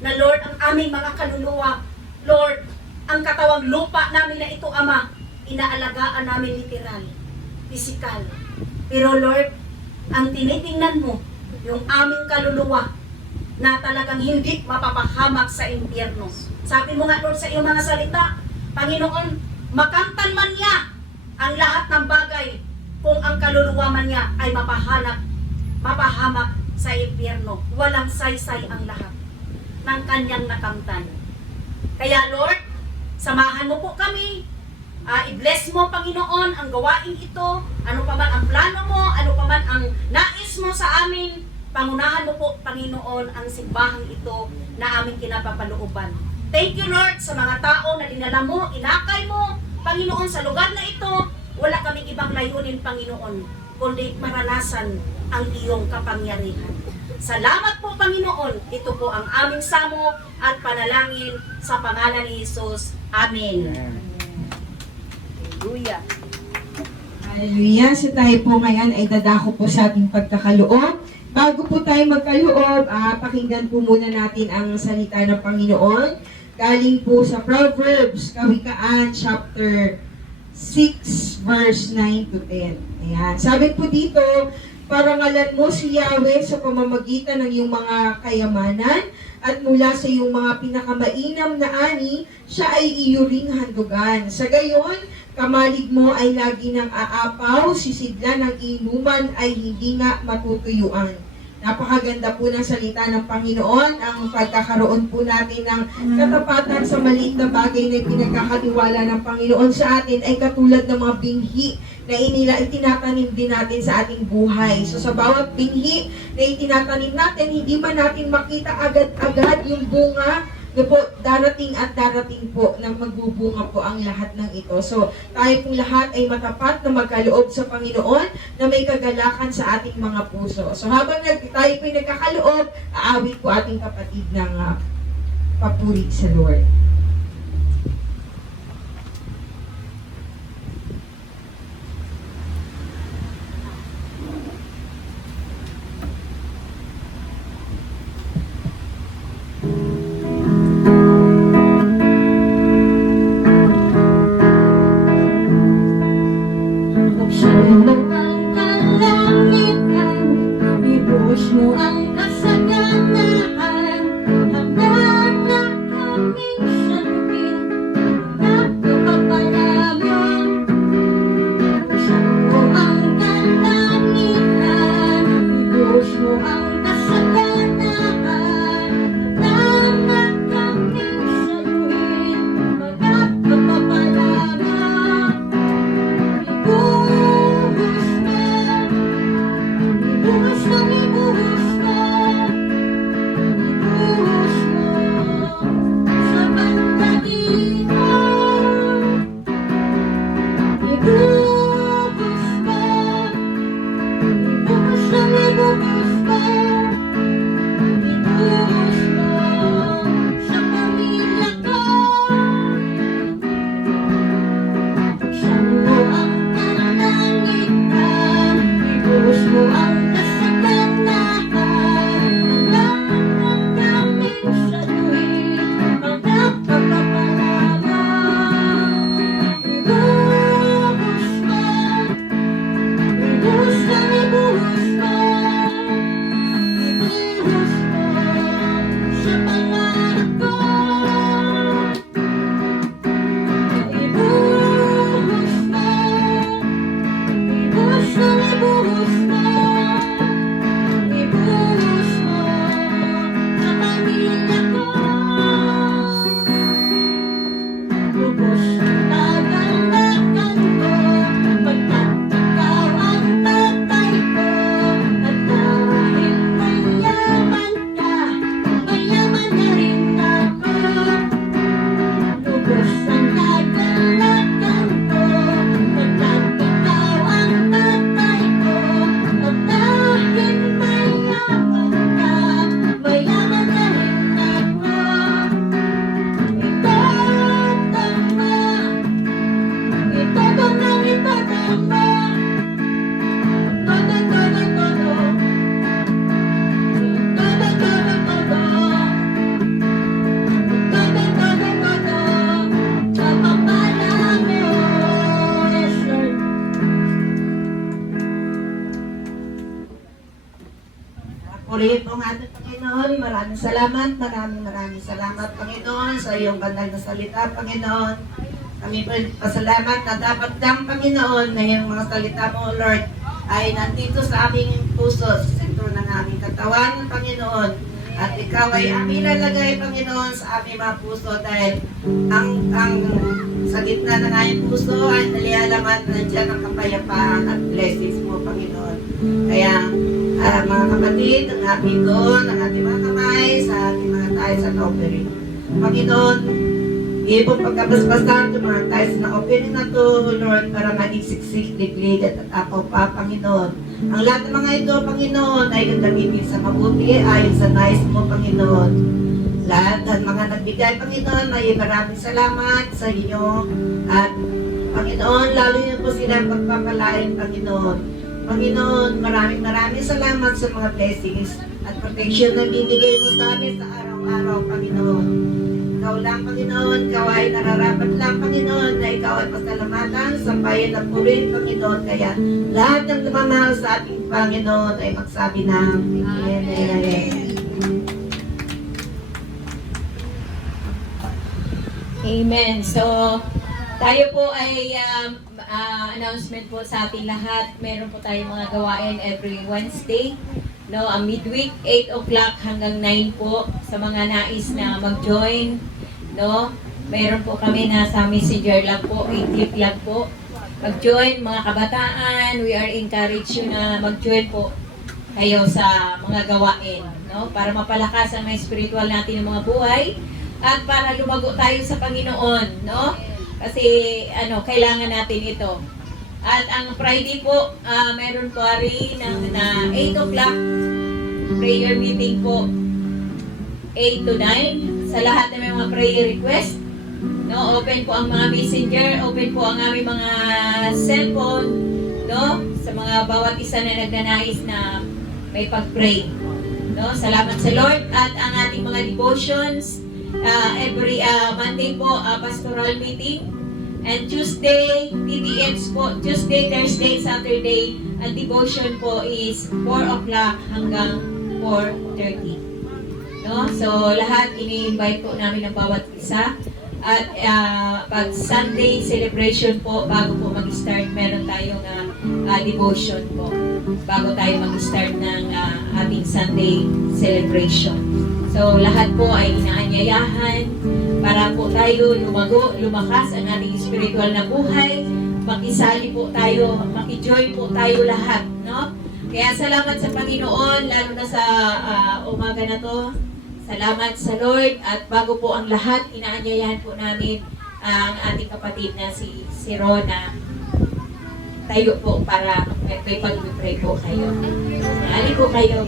na, Lord, ang aming mga kaluluwa, Lord, ang katawang lupa namin na ito, Ama, inaalagaan namin literal, physical. Pero, Lord, ang tinitingnan mo, yung aming kaluluwa, na talagang hindi mapapahamak sa impyerno. Sabi mo nga, Lord, sa iyong mga salita, Panginoon, makamtan man niya ang lahat ng bagay kung ang kaluluwa man niya ay mapahamak sa impyerno. Walang saysay ang lahat ng kanyang nakamtan. Kaya, Lord, samahan mo po kami. I-bless mo, Panginoon, ang gawain ito, ano pa man ang plano mo, ano pa man ang nais mo sa amin, pangunahan mo po, Panginoon, ang simbahang ito na aming kinapapalooban. Thank you, Lord, sa mga tao na dinala mo, inakay mo, Panginoon, sa lugar na ito, wala kaming ibang layunin, Panginoon, kundi maranasan ang iyong kapangyarihan. Salamat po, Panginoon, ito po ang aming samo at panalangin sa pangalan ni Jesus. Amen. Hallelujah. Hallelujah. So tayo po ngayon ay dadako po sa ating pagkakaloob. Bago po tayo magkaloob, pakinggan po muna natin ang salita ng Panginoon. Galing po sa Proverbs, Kawikaan, chapter 6, verse 9 to 10. Ayan. Sabi po dito, parangalan mo si Yahweh sa pamamagitan ng iyong mga kayamanan at mula sa iyong mga pinakamainam na ani, siya ay iyo ring handugan. Sa gayon, kamalig mo ay lagi ng aapaw, sisidla ng inuman ay hindi nga matutuyuan. Napakaganda po ng salita ng Panginoon, ang pagkakaroon po natin ng katapatan sa maliit na bagay na pinagkakatiwala ng Panginoon sa atin ay katulad ng mga binhi na itinatanim din natin sa ating buhay. So sa bawat binhi na itinatanim natin, hindi man natin makita agad-agad yung bunga, na po, darating at darating po na magbubunga po ang lahat ng ito. So, tayo pong lahat ay matapat na magkaloob sa Panginoon na may kagalakan sa ating mga puso. So, habang tayo po'y nagkakaloob, aawit po ating kapatid ng papuri sa Lord. Buksan mo ang kalangitan, ibuhos mo ang kasaganaan, hanggang na kaming saluhin, napapapalaman. Buksan mo ang kalangitan, ibuhos mo ang kasaganaan, hanggang na kaming saluhin, napapapalaman. Ibuhos mo, ibuhos mo, ibuhos mo sa banda dito. Ibuhos mo, ibuhos mo, ibuhos mo, ibuhos mo sa pamilya ko. Buksan mo ang kalangitan, ibuhos mo ang kasaganaan, hanggang kaming saluhin, magpapapalaman. Ibuhos mo, ibuhos mo, ibuhos mo, ibuhos mo sa pangarap ko. Ibuhos mo, ibuhos mo, ibuhos mo, ibuhos mo sa pamilya ko. Lubos ang kagalakan ko, pagkat ikaw ang tatay ko. At dahil mayaman ka, mayaman na rin ako. Lubos ang kagalakan ko, pagkat ikaw ang tatay ko. At dahil mayaman ka, mayaman na rin ako. Ito tama, ito tama, todo, todo, todo. Todo, todo, todo. Todo, todo, todo. Sa papala mo, yes, Lord. Purihin po ang ating Panginoon. Maraming salamat, maraming salamat, Panginoon, sa iyong banal na salita, Panginoon. Kami po pasalamat na dapat lang, Panginoon, na yung mga salita mo, Lord, ay nandito sa aming puso, sa sentro ng aming katawan, Panginoon. At ikaw ay aming lalagay, Panginoon, sa aming mga puso dahil ang sa gitna ng aming puso ay nalialaman na dyan ang kapayapaan at blessings mo, Panginoon. Kaya, mga kapatid, ang ating doon, ang ating mga kamay, sa ating mga tayo sa offering. Panginoon, ipong pagkabasbasan ito mga tayo na offering na to, Lord, para maniksiksik, liglig at apaw pa, Panginoon. Ang lahat ng mga ito, Panginoon, ay gagamitin sa mabuti, ayon sa nais mo, Panginoon. Lahat ng mga nagbigay, Panginoon, ay maraming salamat sa inyo. At, Panginoon, lalo niyo po sila pagpapalain, Panginoon. Panginoon, maraming salamat sa mga blessings at protection na binigay mo sa amin sa araw-araw, Panginoon. Ikaw lang, Panginoon, ikaw ay nararapat lang, Panginoon, na ikaw ay pasalamatan, sampayan at purin, Panginoon. Kaya lahat ng tumamahal sa ating Panginoon ay magsabi ng Amen. Amen. So, tayo po ay announcement po sa ating lahat. Meron po tayong mga gawain every Wednesday. No, ang midweek, 8 o'clock hanggang 9 po sa mga nais na mag-join. No, meron po kami na sa messenger lang po, 8-click lang po. Mag-join mga kabataan, we are encourage you na mag-join po kayo sa mga gawain, no? Para mapalakas ang mga spiritual natin ng mga buhay at para lumago tayo sa Panginoon, no? Kasi kailangan natin ito. At ang Friday po, meron po rin na 8 o'clock prayer meeting po, 8 to 9, sa lahat ng mga prayer request. No, open po ang mga messenger, open po ang aming mga cellphone, no, sa mga bawat isa na nagnanais na may pag-pray. No, salamat sa Lord. At ang ating mga devotions, every Monday po, pastoral meeting. And Tuesday, TDMs po, Tuesday, Thursday, Saturday, ang devotion po is 4 o'clock hanggang 4:30. No? So, lahat ini-invite po namin ang bawat isa. At pag Sunday celebration po, bago po mag-start, meron tayong devotion po. Bago tayo mag-start ng ating Sunday celebration. So, lahat po ay inaanyayahan para po tayo lumakas ang ating spiritual na buhay. Makisali po tayo, makijoy po tayo lahat, no? Kaya salamat sa Panginoon, lalo na sa umaga na to. Salamat sa Lord. At bago po ang lahat, inaanyayahan po namin ang ating kapatid na si Rona. Tayo po para may pag-pray po kayo. Sali po kayo.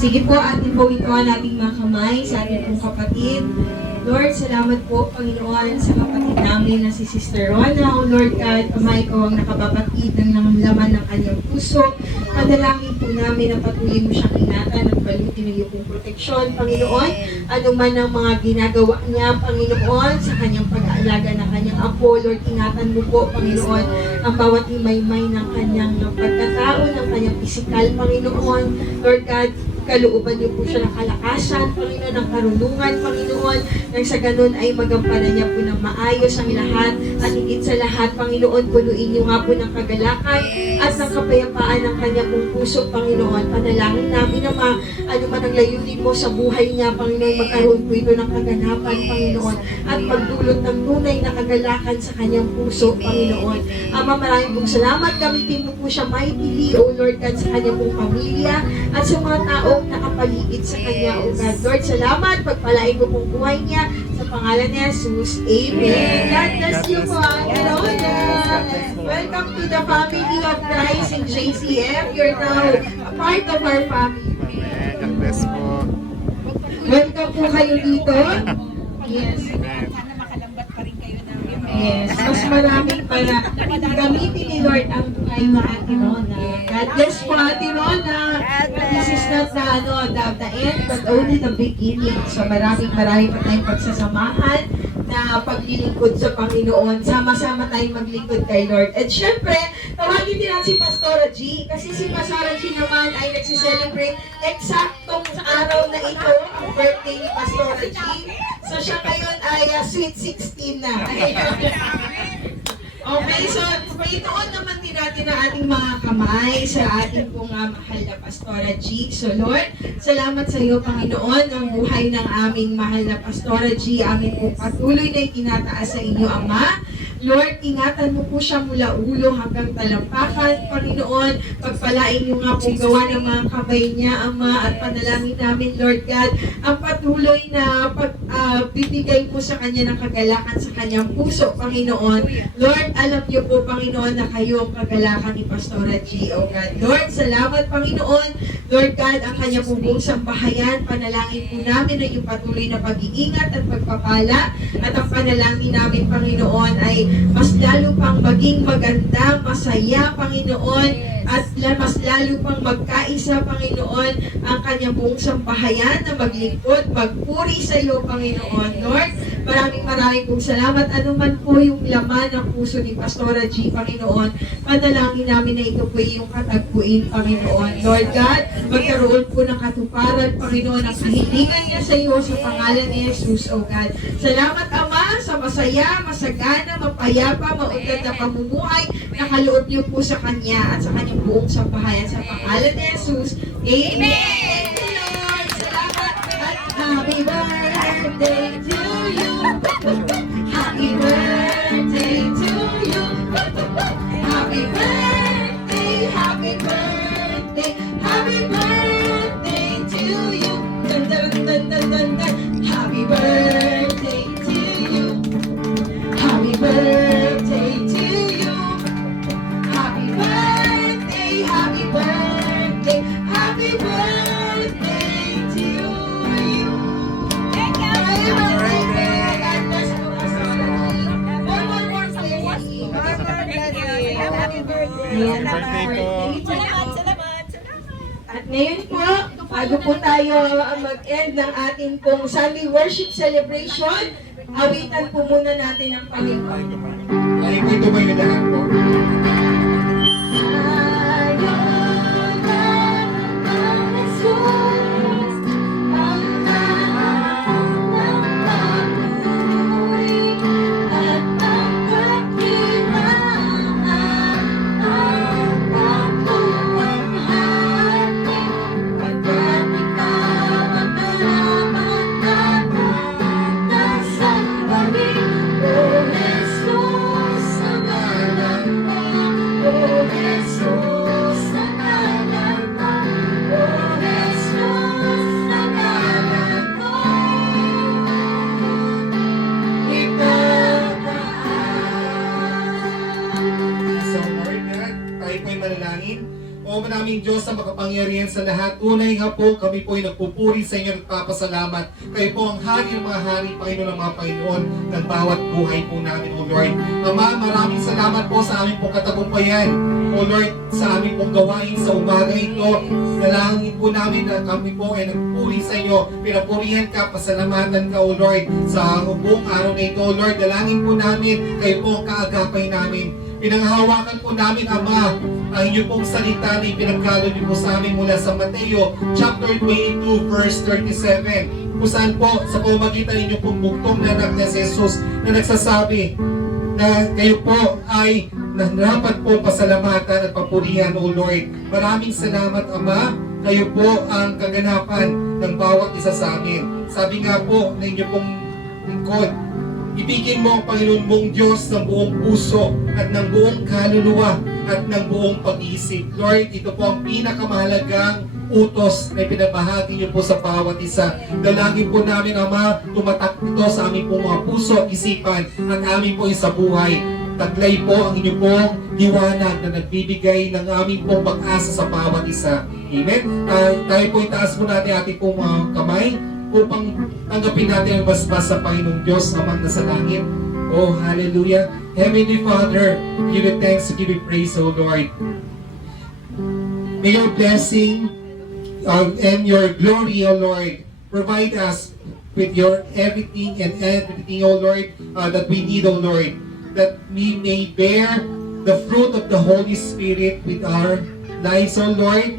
Sige po, atin po ito ang ating mga kamay sa ating pong kapatid. Lord, salamat po, Panginoon, sa kapatid namin na si Sister Rona. O Lord God, kamay ko ang nakababatid ng laman ng kanyang puso. Panalangin po namin na patuloy mo siyang ingatan at balutin ng iyong proteksyon, Panginoon. Ano man ang mga ginagawa niya, Panginoon, sa kanyang pag-aalaga ng kanyang apo. Lord, ingatan mo po, Panginoon, ang bawat imaymay ng kanyang pagkatao, ng kanyang pisikal, Panginoon. Lord God, kalooban niyo po siya ng kalakasan, Panginoon, ng karunungan, Panginoon, nang sa ganun ay magampanan niya po ng maayos ang lahat, at higit sa lahat, Panginoon, punuin niyo nga po ng kagalakan at ng kapayapaan ng kanya pong puso, Panginoon. Panalangin namin na ano man ang layunin mo sa buhay niya, Panginoon, magkaroon po ito ng kaganapan, Panginoon, at magdulot ng tunay na kagalakan sa kanyang puso, Panginoon. Ama, maraming pong salamat, gamitin mo po siya mightily, O Lord God, sa kanyang pong pamilya at sa mga taong nakapaligid sa kanya, O God. Lord, salamat, pagpalain mo pong buhay niya sa pangalan ni Jesus. Amen. God bless you po, Rona. Welcome to the family of Christ in JCF. You're now a part of our family. God bless po. Welcome po kayo dito. Yes. Sana makalambat pa rin kayo ng Yes, mas maraming para gamitin ni Lord ang buhay mo, Ate Rona. God bless po, Ate Rona. This is not the end, but only the beginning. So maraming pa tayong pagsasamahan na paglilingkod sa Panginoon. Sama-sama tayong maglingkod kay Lord. At syempre, tawagin din natin si Pastora G. Kasi si Pastora G naman ay nagsiselebrate eksaktong araw na ito, ang birthday ni Pastora G. So siya ngayon ay sweet 16 na. Okay, so ituon naman din natin ang ating mga kamay sa ating pong mahal na Pastora G. So Lord, salamat sa iyo, Panginoon, ang buhay ng aming mahal na Pastora G. Amin po patuloy na itinataas sa inyo, Ama. Lord, ingatan mo po siya mula ulo hanggang talampakan, Panginoon. Pagpalain niyo nga po gawa ng mga kamay niya, Ama, at panalangin namin, Lord God, ang patuloy na bibigay po sa kanya ng kagalakan sa kanyang puso, Panginoon. Lord, alam niyo po, Panginoon, na kayo ang kagalakan ni Pastora G, O God. Lord, salamat, Panginoon. Lord God, ang kanya pong buong sambahayan, panalangin po namin na yung patuloy na pag-iingat at pagpapala. At ang panalangin namin, Panginoon, ay mas lalo pang maging maganda, masaya, Panginoon, at mas lalo pang magkaisa, Panginoon, ang kanyang buong sambahayan na maglingkod, magpuri sa iyo, Panginoon. Lord, maraming pong salamat. Ano man po yung laman ng puso ni Pastora G, Panginoon, panalangin namin na ito po yung katagpuin, Panginoon. Lord God, magkaroon po ng katuparan, Panginoon, ang kahilingan niya sa iyo sa pangalan ni Jesus, O God. Salamat, Ama, sa masaya, masagana, mapayapa, maunlad na pamumuhay na kaloob niyo po sa Kanya at sa Kanyang buong sambahayan sa pangalan ni Jesus. Amen! Thank you, Lord! Salamat! At happy birthday to you! Happy birthday to you! Happy birthday! Happy birthday! Happy birthday Happy birthday po. Salamat. At ngayon po, bago po tayo mag-end ng ating pong Sunday Worship Celebration, awitan po muna natin ang Panginoon. Ay, po ito ba yung lahat po? So, Lord God, tayo po'y manalangin. O manaming Diyos sa makapangyarihan sa lahat. Unay nga po, kami po'y nagpupuri sa inyo at nagpapasalamat. Kayo po ang hari ng mga hari, Panginoon ng mga Panginoon, ng bawat buhay po namin, O Lord. Ama, maraming salamat po sa aming pong katagumpayan. O Lord, sa aming pong gawain sa umaga ito. Dalangin po namin na kami po ay nagpuri sa inyo. Pinapurihan ka, pasalamatan ka, O Lord, sa buong araw na ito. O Lord, dalangin po namin, kayo po ang kaagapay namin. Pinanghahawakan po namin, Ama, ang inyong pong salita na ipinagkaloob niyo po sa amin mula sa Mateo chapter 22 verse 37. Kung saan po sa pamamagitan ninyo pong bugtong na anak ni Jesus na nagsasabi na kayo po ay dapat po pasalamatan at papurihan, O Lord. Maraming salamat, Ama. Kayo po ang kaganapan ng bawat isa sa amin. Sabi nga po na inyo pong lingkod, ibigin mo ang Panginoon mong Diyos ng buong puso at ng buong kaluluwa at ng buong pag-iisip. Lord, ito po ang pinakamahalagang utos na pinabahagi niyo po sa bawat isa. Dalangin po namin, Ama, tumatak ito sa aming pong mga puso at isipan at aming po sa buhay. Taglay po ang inyong pong liwanag na nagbibigay ng aming pong pag-asa sa bawat isa. Amen? Tayo po itaas po natin ating pong mga kamay upang tanggapin natin ang basbas sa Panginoong Diyos amang nasa langit. Oh, hallelujah. Heavenly Father, give you thanks, give you praise, O Lord. May your blessing and your glory, O Lord, provide us with your everything, O Lord, that we need, O Lord, that we may bear the fruit of the Holy Spirit with our lives, O Lord,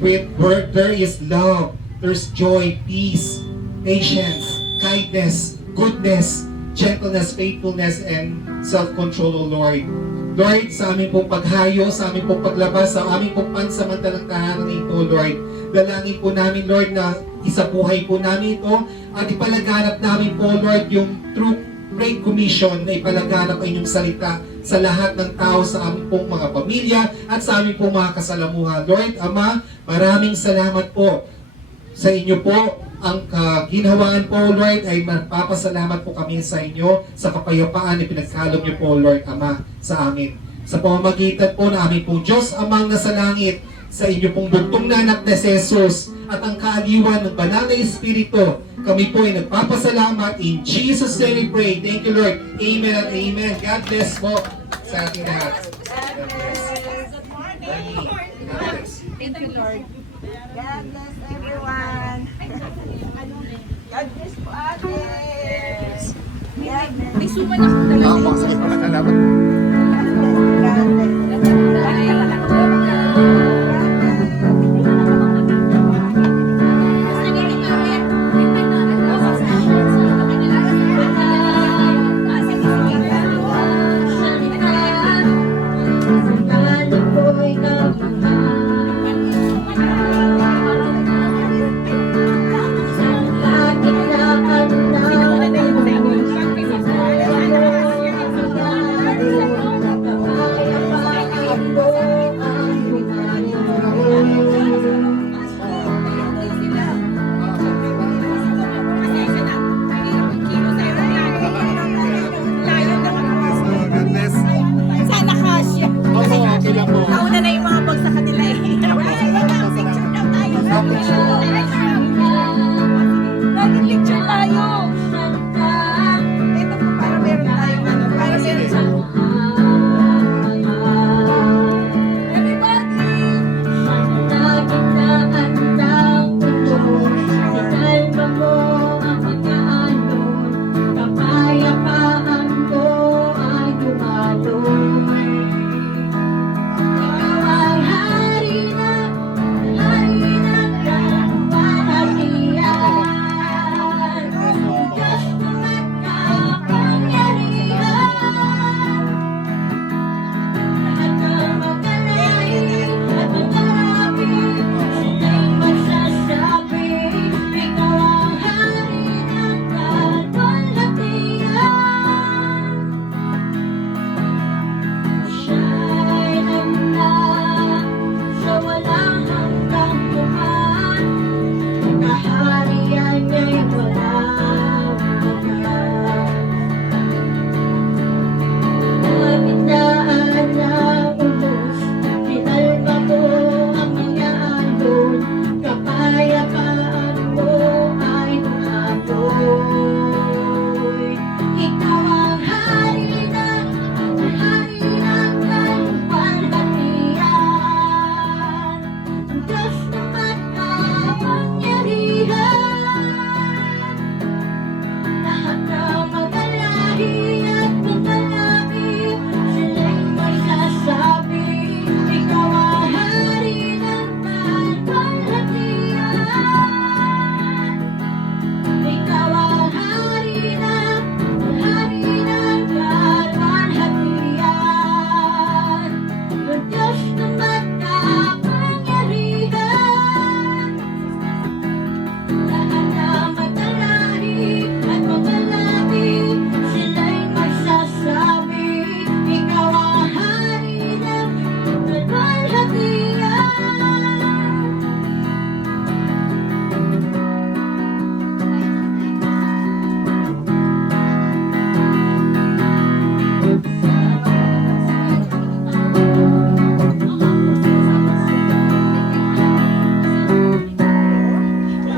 where there is love, there's joy, peace, patience, kindness, goodness, gentleness, faithfulness, and self-control, O Lord. Lord, sa aming pong paghayo, sa aming pong paglabas, sa aming pong pansamantalang tahanan ito, O Lord, dalangin po namin, Lord, na isabuhay po namin ito at ipalaganap namin po, Lord, yung true Great Commission na ipalaganap ang inyong salita sa lahat ng tao sa aming pong mga pamilya at sa aming pong mga kasalamuha. Lord, Ama, maraming salamat po sa inyo po. Ang ginhawaan po, Lord, ay magpapasalamat po kami sa inyo sa kapayapaan na pinagkaloob niyo po, Lord, Ama, sa amin. Sa pamamagitan po na aming pong Diyos, Amang nasa langit, sa inyo pong bugtong na anak na si Jesus at ang kaaliwan ng banal na Espiritu, kami po ay nagpapasalamat. In Jesus' name we pray. Thank you, Lord. Amen and amen. God bless po sa ating lahat. God bless. Thank you, Lord. God bless everyone. God bless po ate. God bless. May suman akong dala. Ako, sa iba na kalaban.